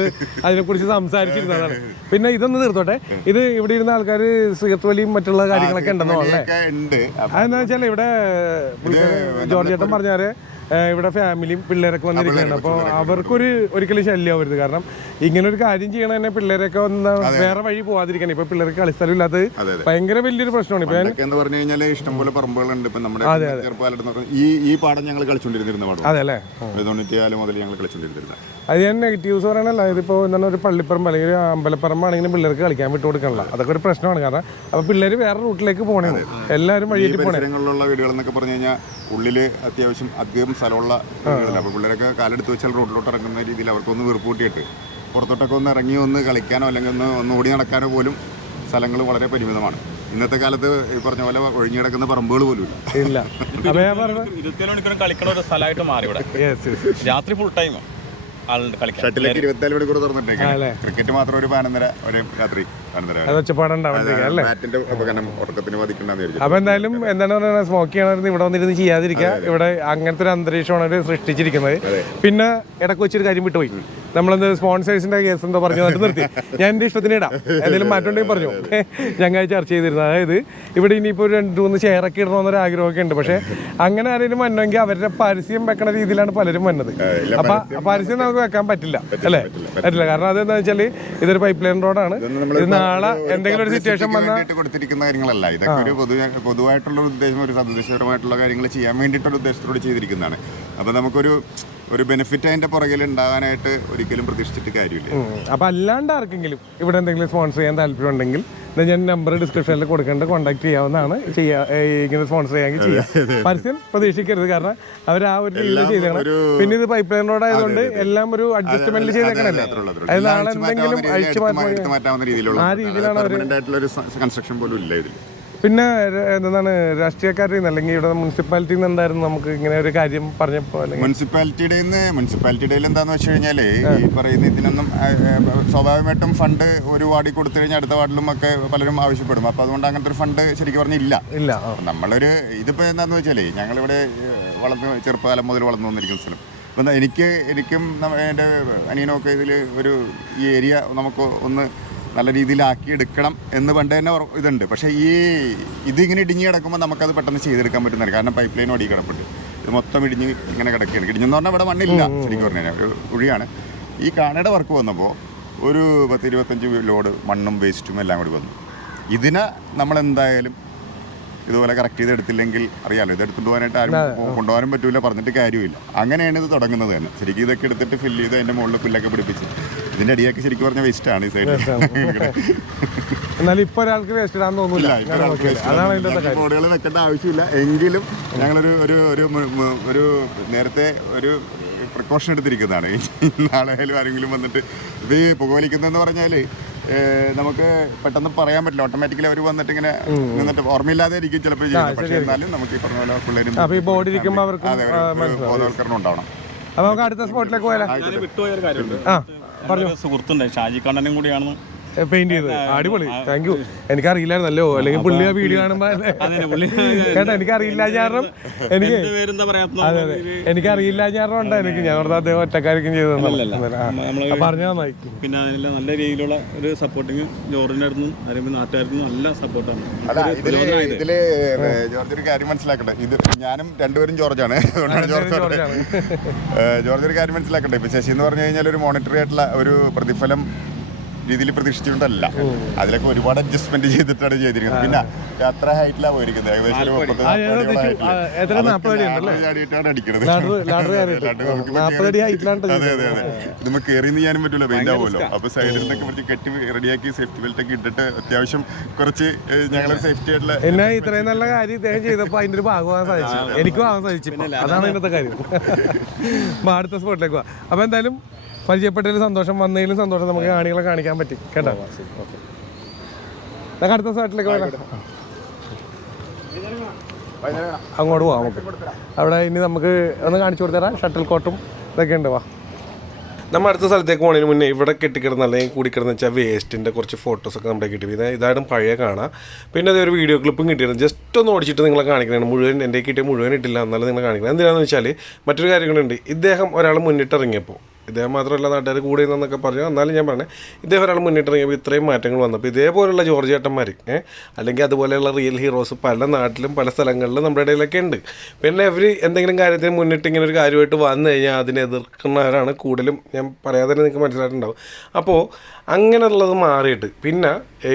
Speaker 1: അതിനെക്കുറിച്ച് സംസാരിച്ചിരുന്നതാണ്. പിന്നെ ഇതൊന്ന് തീർത്തോട്ടെ. ഇത് ഇവിടെ ഇരുന്ന ആൾക്കാർ സിഗരറ്റ് വലിയും മറ്റുള്ള കാര്യങ്ങളൊക്കെ ഉണ്ടെന്നോ അല്ലേ? അതെന്താ വെച്ചാൽ ഇവിടെ ജോർജ് ചേട്ടൻ ഇവിടെ ഫാമിലിയും പിള്ളേരൊക്കെ വന്നിരിക്കുകയാണ്. അപ്പോൾ അവർക്കൊരു ഒരിക്കലും ശല്യമാവരുത്. കാരണം ഇങ്ങനെ ഒരു കാര്യം ചെയ്യണ തന്നെ പിള്ളേരൊക്കെ വന്ന വേറെ വഴി പോവാതിരിക്കണം ഇപ്പൊ പിള്ളേർക്ക് കളിസ്ഥലം ഇല്ലാത്തത്
Speaker 2: അതെ.
Speaker 1: ഭയങ്കര വലിയൊരു പ്രശ്നമാണ്. ഇപ്പൊ
Speaker 2: ഇതൊക്കെ എന്ന് പറഞ്ഞു കഴിഞ്ഞാൽ ഇഷ്ടംപോലെ പറമ്പുകളുണ്ട്. ഇപ്പൊ നമ്മുടെ ഈ ഈ പാടം ഞങ്ങൾ കളിച്ചുകൊണ്ടിരുന്ന പാടം
Speaker 1: അതെ അല്ലേ?
Speaker 2: തൊണ്ണൂറ്റിയാൽ മുതൽ ഞങ്ങൾ കളിച്ചുകൊണ്ടിരുന്നത്
Speaker 1: അത് ഞാൻ നെഗറ്റീവ്സ് പറയണല്ല ഇതിപ്പോൾ എന്താണ് ഒരു പള്ളിപ്പറമ്പ് അല്ലെങ്കിൽ ഒരു അമ്പലപ്പറമ്പാണെങ്കിലും പിള്ളേർക്ക് കളിക്കാൻ വിട്ടു കൊടുക്കണല്ല അതൊക്കെ ഒരു പ്രശ്നമാണ്. കാരണം അപ്പോൾ പിള്ളേർ വേറെ റൂട്ടിലേക്ക് പോകണേ എല്ലാവരും
Speaker 2: വഴിയിട്ട്
Speaker 1: വഴിയേറ്റ് പോകണേ
Speaker 2: പരിസരങ്ങളിലുള്ള വീടുകൾ എന്നൊക്കെ പറഞ്ഞു കഴിഞ്ഞാൽ ഉള്ളിൽ അത്യാവശ്യം അധികം സ്ഥലമുള്ള അപ്പോൾ പിള്ളേരൊക്കെ കാലെടുത്ത് വെച്ചാൽ റോഡിലോട്ട് ഇറങ്ങുന്ന രീതിയിൽ അവർക്കൊന്ന് വീർപ്പൂട്ടിയിട്ട് പുറത്തോട്ടൊക്കെ ഒന്ന് ഇറങ്ങി ഒന്ന് കളിക്കാനോ അല്ലെങ്കിൽ ഒന്ന് ഒന്ന് ഓടി നടക്കാനോ പോലും സ്ഥലങ്ങൾ വളരെ പരിമിതമാണ്. ഇന്നത്തെ കാലത്ത് ഈ പറഞ്ഞ പോലെ ഒഴിഞ്ഞു കിടക്കുന്ന പറമ്പുകൾ പോലും ഇല്ല.
Speaker 3: ഇരുപത്തിയേഴ് മണിക്കൂർ കളിക്കണ ഒരു സ്ഥലമായിട്ട് മാറി ഇവിടെ. രാത്രി ഫുൾ ടൈം ആളുണ്ട് കളിക്കാൻ
Speaker 2: ഷട്ടിലേക്ക് ഇരുപത്തിനാല് മണിക്കൂർ തുറന്നിട്ടേക്കാണ്
Speaker 1: അല്ലേ?
Speaker 2: ക്രിക്കറ്റ് മാത്രം ഒരു പതിനൊന്നര രാത്രി
Speaker 1: അപ്പൊ എന്തായാലും എന്താണ് പറയുന്നത്? സ്മോക്ക് ചെയ്യണമായിരുന്നു ഇവിടെ വന്നിരുന്ന് ചെയ്യാതിരിക്കുക. ഇവിടെ അങ്ങനത്തെ ഒരു അന്തരീക്ഷമാണ് അവർ സൃഷ്ടിച്ചിരിക്കുന്നത്. പിന്നെ ഇടയ്ക്ക് വെച്ചൊരു കാര്യം വിട്ടുപോയി. നമ്മളെന്ത് സ്പോൺസേഴ്സിന്റെ കേസ് എന്തോ പറഞ്ഞു എന്നിട്ട് നിർത്തി. ഞാൻ എന്റെ ഇഷ്ടത്തിന് ഇടാം. എന്തെങ്കിലും മാറ്റമുണ്ടെങ്കിൽ പറഞ്ഞു. [LAUGHS] ഞങ്ങൾ ചർച്ച ചെയ്തിരുന്നു. അതായത് ഇവിടെ ഇനിയിപ്പോൾ ഒരു രണ്ട് മൂന്ന് ചെയറൊക്കെ ഇടണമെന്നൊരു ആഗ്രഹമൊക്കെ ഉണ്ട്. പക്ഷേ അങ്ങനെ ആരെങ്കിലും വന്നെങ്കിൽ അവരുടെ പരസ്യം വെക്കണ രീതിയിലാണ് പലരും വന്നത്. അപ്പൊ പരസ്യം നമുക്ക് വെക്കാൻ പറ്റില്ല. അല്ലേ? പറ്റില്ല കാരണം അതെന്താ വെച്ചാൽ ഇതൊരു പൈപ്പ് ലൈൻ റോഡാണ് ഇത് നാളെ എന്തെങ്കിലും ഒരു സിറ്റുവേഷൻ വന്നാൽ
Speaker 2: കൊടുത്തിരിക്കുന്ന കാര്യങ്ങളല്ല. ഇതൊക്കെ ഒരു പൊതു പൊതുവായിട്ടുള്ള ഉദ്ദേശം ഒരു സദുദ്ദേശപരമായിട്ടുള്ള കാര്യങ്ങൾ ചെയ്യാൻ വേണ്ടിയിട്ടുള്ള ഉദ്ദേശത്തോട് ചെയ്തിരിക്കുന്നതാണ്. അപ്പോൾ നമുക്കൊരു ഒരു ബെനിഫിറ്റ് അതിന്റെ പുറകിൽ ഉണ്ടാകാനായിട്ട് ഒരിക്കലും പ്രതീക്ഷിച്ചിട്ട് കാര്യമില്ല.
Speaker 1: അപ്പൊ അല്ലാണ്ട് ആർക്കെങ്കിലും ഇവിടെ എന്തെങ്കിലും സ്പോൺസർ ചെയ്യാൻ താല്പര്യം ഉണ്ടെങ്കിൽ ഞാൻ നമ്പർ ഡിസ്ക്രിപ്ഷനിൽ കൊടുക്കേണ്ട കോൺടാക്ട് ചെയ്യാവുന്നതാണ് ചെയ്യാ ഇങ്ങനെ സ്പോൺസർ ചെയ്യാമെങ്കിൽ ചെയ്യാം. പരസ്യം പ്രതീക്ഷിക്കരുത്. കാരണം അവർ ആ ഒരു രീതിയിൽ ചെയ്തേക്കണം. പിന്നെ ഇത് പൈപ്പ് ലൈൻ റോഡ് ആയതുകൊണ്ട് എല്ലാം ഒരു അഡ്ജസ്റ്റ്മെന്റ് ചെയ്തേക്കണല്ലേ? അത് നാളെ എന്തെങ്കിലും അഴിച്ചു മാറ്റാൻ ആ രീതിയിലാണ്
Speaker 2: അവർ കൺസ്ട്രക്ഷൻ പോലും ഇല്ല ഇതിൽ
Speaker 1: പിന്നെ എന്താണ് രാഷ്ട്രീയക്കാരിൽ നിന്ന് അല്ലെങ്കിൽ ഇവിടെ മുനിസിപ്പാലിറ്റിയിൽ നിന്ന് എന്തായിരുന്നു നമുക്ക് ഇങ്ങനെ ഒരു കാര്യം പറഞ്ഞപ്പോൾ അല്ലെങ്കിൽ?
Speaker 2: മുനിസിപ്പാലിറ്റിയുടെ നിന്ന് മുനിസിപ്പാലിറ്റിയുടെ എന്താന്ന് വെച്ച് കഴിഞ്ഞാൽ ഈ പറയുന്ന ഇതിനൊന്നും സ്വാഭാവികമായിട്ടും ഫണ്ട് ഒരു വാർഡിൽ കൊടുത്തു കഴിഞ്ഞാൽ അടുത്ത വാർഡിലും ഒക്കെ പലരും ആവശ്യപ്പെടും. അപ്പോൾ അതുകൊണ്ട് അങ്ങനത്തെ ഒരു ഫണ്ട് ശരിക്കും പറഞ്ഞില്ല ഇല്ല. നമ്മളൊരു ഇതിപ്പോൾ എന്താന്ന് വെച്ചാൽ ഞങ്ങളിവിടെ വളർന്നു ചെറുപ്പകാലം മുതൽ വളർന്നു വന്നിരിക്കുന്ന സ്ഥലം. അപ്പം എനിക്ക് എനിക്കും എന്റെ അനിയനും ഒക്കെ ഇതിൽ ഒരു ഈ ഏരിയ നമുക്ക് ഒന്ന് നല്ല രീതിയിലാക്കി എടുക്കണം എന്ന് പണ്ട് തന്നെ ഇതുണ്ട്. പക്ഷേ ഈ ഇതിങ്ങനെ ഇടിഞ്ഞ് കിടക്കുമ്പോൾ നമുക്കത് പെട്ടെന്ന് ചെയ്തെടുക്കാൻ പറ്റുന്നില്ല. കാരണം പൈപ്പ് ലൈൻ ഒടി കിടപ്പുണ്ട്. ഇത് മൊത്തം ഇടിഞ്ഞ് ഇങ്ങനെ കിടക്കുകയാണ്. ഇടിഞ്ഞെന്ന് പറഞ്ഞാൽ ഇവിടെ മണ്ണില്ല ശരിക്കും പറഞ്ഞു കഴിഞ്ഞാൽ ഒരു കുഴിയാണ്. ഈ കാണയുടെ വർക്ക് വന്നപ്പോൾ ഒരു പത്ത് ഇരുപത്തഞ്ച് ലോഡ് മണ്ണും വേസ്റ്റും എല്ലാം കൂടി വന്നു. ഇതിനെ നമ്മൾ എന്തായാലും ഇതുപോലെ കറക്റ്റ് ചെയ്ത് എടുത്തില്ലെങ്കിൽ അറിയാലോ ഇത് എടുത്തുകൊണ്ട് പോകാനായിട്ട് ആരും കൊണ്ടുപോകാനും പറ്റൂല പറഞ്ഞിട്ട് കാര്യമില്ല. അങ്ങനെയാണ് ഇത് തുടങ്ങുന്നത് തന്നെ. ശരിക്കും ഇതൊക്കെ എടുത്തിട്ട് ഫില്ല് ചെയ്ത് അതിന്റെ മുകളിൽ പുല്ലൊക്കെ പിടിപ്പിച്ച്. ഇതിന്റെ അടിയൊക്കെ ശരിക്കും പറഞ്ഞ വേസ്റ്റ് ആണ് ഈ സൈഡിൽ
Speaker 1: എന്നാലും ഇപ്പൊ ഒരാൾക്ക് വേസ്റ്റ് ഇടാൻ
Speaker 2: വെക്കേണ്ട ആവശ്യമില്ല. എങ്കിലും ഞങ്ങളൊരു ഒരു ഒരു ഒരു നേരത്തെ ഒരു പ്രിക്കോഷൻ എടുത്തിരിക്കുന്നതാണ്. നാളെ ആയാലും ആരെങ്കിലും വന്നിട്ട് ഇത് പുകവലിക്കുന്നതെന്ന് പറഞ്ഞാൽ നമുക്ക് പെട്ടെന്ന് പറയാൻ പറ്റില്ല. ഓട്ടോമാറ്റിക്കലി അവർ വന്നിട്ട് ഇങ്ങനെ നിന്നിട്ട് ഓർമ്മയില്ലാതെ ഇരിക്കും ചിലപ്പോൾ ചെയ്യുന്നത്. പക്ഷേ എന്നാലും നമുക്ക് ഈ പറഞ്ഞ പോലെ പിള്ളേരും
Speaker 1: ബോർഡ് ഇരിക്കുമ്പോ അവർക്കും
Speaker 2: അതെ ഒരു ബോധവൽക്കരണം ഉണ്ടാവണം.
Speaker 1: അപ്പൊ നമുക്ക് അടുത്ത സ്പോട്ടിലേക്ക് പോയാലോ?
Speaker 3: വിട്ടുപോയ ഒരു കാര്യമുണ്ട്. സുഹൃത്തുണ്ട് ഷാജി കണ്ണനും കൂടിയാണെന്ന്
Speaker 1: പെയിന്റ് ചെയ്ത് അടിപൊളി. താങ്ക് യു എനിക്കറിയില്ലായിരുന്നല്ലോ. അല്ലെങ്കിൽ പുള്ളി ആ വീഡിയോ കാണുമ്പോ കേട്ടോ എനിക്കറിയില്ല കാരണം എനിക്ക് അതെ അതെ. എനിക്കറിയില്ല കാരണം ഉണ്ടാ? എനിക്ക് ഞാൻ വെറുതെ അദ്ദേഹം ഒറ്റക്കാരിക്കും ചെയ്തു
Speaker 3: പറഞ്ഞാൽ
Speaker 1: പറഞ്ഞു നന്നായി
Speaker 3: പിന്നെ അതിനെല്ലാം നല്ല രീതിയിലുള്ള ഒരു സപ്പോർട്ടിങ് ജോർജിന്റെ അടുത്തും അതേപോലെ നാട്ടുകാർക്കും നല്ല സപ്പോർട്ടാണ്
Speaker 2: ഇതിൽ ജോർജ് ഒരു കാര്യം മനസ്സിലാക്കട്ടെ. ഇത് ഞാനും രണ്ടുപേരും ജോർജാണ്. അതുകൊണ്ടാണ് ജോർജ് ജോർജ് ഒരു കാര്യം മനസ്സിലാക്കട്ടെ. ഇപ്പൊ ശശി എന്ന് പറഞ്ഞു കഴിഞ്ഞാൽ ഒരു മോണിറ്ററി ആയിട്ടുള്ള ഒരു പ്രതിഫലം രീതിയിൽ പ്രതീക്ഷിച്ചിട്ടുണ്ടല്ല. അതിലൊക്കെ ഒരുപാട് അഡ്ജസ്റ്റ്മെന്റ് ചെയ്തിട്ടാണ് ചെയ്തിരിക്കുന്നത്. പിന്നെ അത്ര ഹൈറ്റിലാണ് പോയിരിക്കുന്നത്. ഏകദേശം ഒരു മുപ്പത്? നാൽപ്പത് അടിക്കുന്നത്.
Speaker 1: ലാഡർ ലാഡർ
Speaker 2: ലാഡർ നമുക്ക്
Speaker 1: അടി ഹൈറ്റിലാണ്
Speaker 2: അതെ അതെ അതെ. ഇത് നമുക്ക് കയറി ചെയ്യാനും പറ്റൂല പെയിന്റ് ആവുമല്ലോ അപ്പൊ സൈഡിൽ നിന്നൊക്കെ കുറച്ച് കെട്ടി റെഡിയാക്കി സേഫ്റ്റി ബെൽറ്റ് ഒക്കെ ഇട്ടിട്ട് അത്യാവശ്യം കുറച്ച് ഞങ്ങളെ സേഫ്റ്റി ആയിട്ടുള്ള
Speaker 1: എന്നെ ഇത്രയും നല്ല കാര്യം ഇദ്ദേഹം ചെയ്തപ്പോ അതിന്റെ ഒരു ഭാഗമാകാൻ സാധിച്ചു. എനിക്കും ആവാൻ സാധിച്ചു അതാണ് ഇന്നത്തെ കാര്യം. [LAUGHS] അടുത്ത സ്പോട്ടിലേക്ക് പോവാം അപ്പൊ എന്തായാലും പരിചയപ്പെട്ടതിൽ സന്തോഷം വന്നതിലും സന്തോഷം നമുക്ക് കാണികളെ കാണിക്കാൻ പറ്റി. കേട്ടോ? നമുക്ക് അടുത്ത അങ്ങോട്ട് പോവാം നമുക്ക്. അവിടെ ഇനി നമുക്ക് ഒന്ന് കാണിച്ചു കൊടുത്തരാം. ഷട്ടിൽ കോട്ടും ഇതൊക്കെ ഉണ്ട് വാ. നമ്മൾ അടുത്ത സ്ഥലത്തേക്ക് പോകുന്നതിന് മുന്നേ ഇവിടെ കെട്ടിക്കിടന്ന അല്ലെങ്കിൽ കൂടിക്കിടന്ന് വെച്ചാൽ വേസ്റ്റിന്റെ കുറച്ച് ഫോട്ടോസൊക്കെ നമ്മുടെ കിട്ടി. ഇത് ഇതായിട്ടും പഴയ കാണാം. പിന്നെ അതൊരു വീഡിയോ ക്ലിപ്പും കിട്ടിയിരുന്നു ജസ്റ്റ് ഒന്ന് ഓടിച്ചിട്ട് നിങ്ങളെ കാണിക്കുന്നതാണ് മുഴുവൻ എന്റെ കിട്ടിയ മുഴുവൻ ഇട്ടില്ല. എന്നാലും നിങ്ങൾ കാണിക്കണം. എന്തിനാണെന്ന് വെച്ചാൽ മറ്റൊരു കാര്യങ്ങളുണ്ട്. ഇദ്ദേഹം ഒരാൾ മുന്നിട്ടിറങ്ങിയപ്പോൾ ഇദ്ദേഹം മാത്രമല്ല നാട്ടുകാർ കൂടെ നിന്നൊക്കെ പറഞ്ഞു. എന്നാലും ഞാൻ പറഞ്ഞത് ഇദ്ദേഹം ഒരാൾ മുന്നിട്ടിറങ്ങിയപ്പോൾ ഇത്രയും മാറ്റങ്ങൾ വന്നപ്പോൾ ഇതേപോലുള്ള ജോർജ് ചേട്ടന്മാർ ഏഹ് അല്ലെങ്കിൽ അതുപോലെയുള്ള റിയൽ ഹീറോസ് പല നാട്ടിലും പല സ്ഥലങ്ങളിലും നമ്മുടെ ഇടയിലൊക്കെ ഉണ്ട്. പിന്നെ ഇവർ എന്തെങ്കിലും കാര്യത്തിന് മുന്നിട്ട് ഇങ്ങനെ ഒരു കാര്യമായിട്ട് വന്നു കഴിഞ്ഞാൽ അതിനെ എതിർക്കുന്നവരാണ് കൂടുതലും. ഞാൻ പറയാതെ തന്നെ നിങ്ങൾക്ക് മനസ്സിലായിട്ടുണ്ടാവും. അപ്പോൾ അങ്ങനെയുള്ളത് മാറിയിട്ട്. പിന്നെ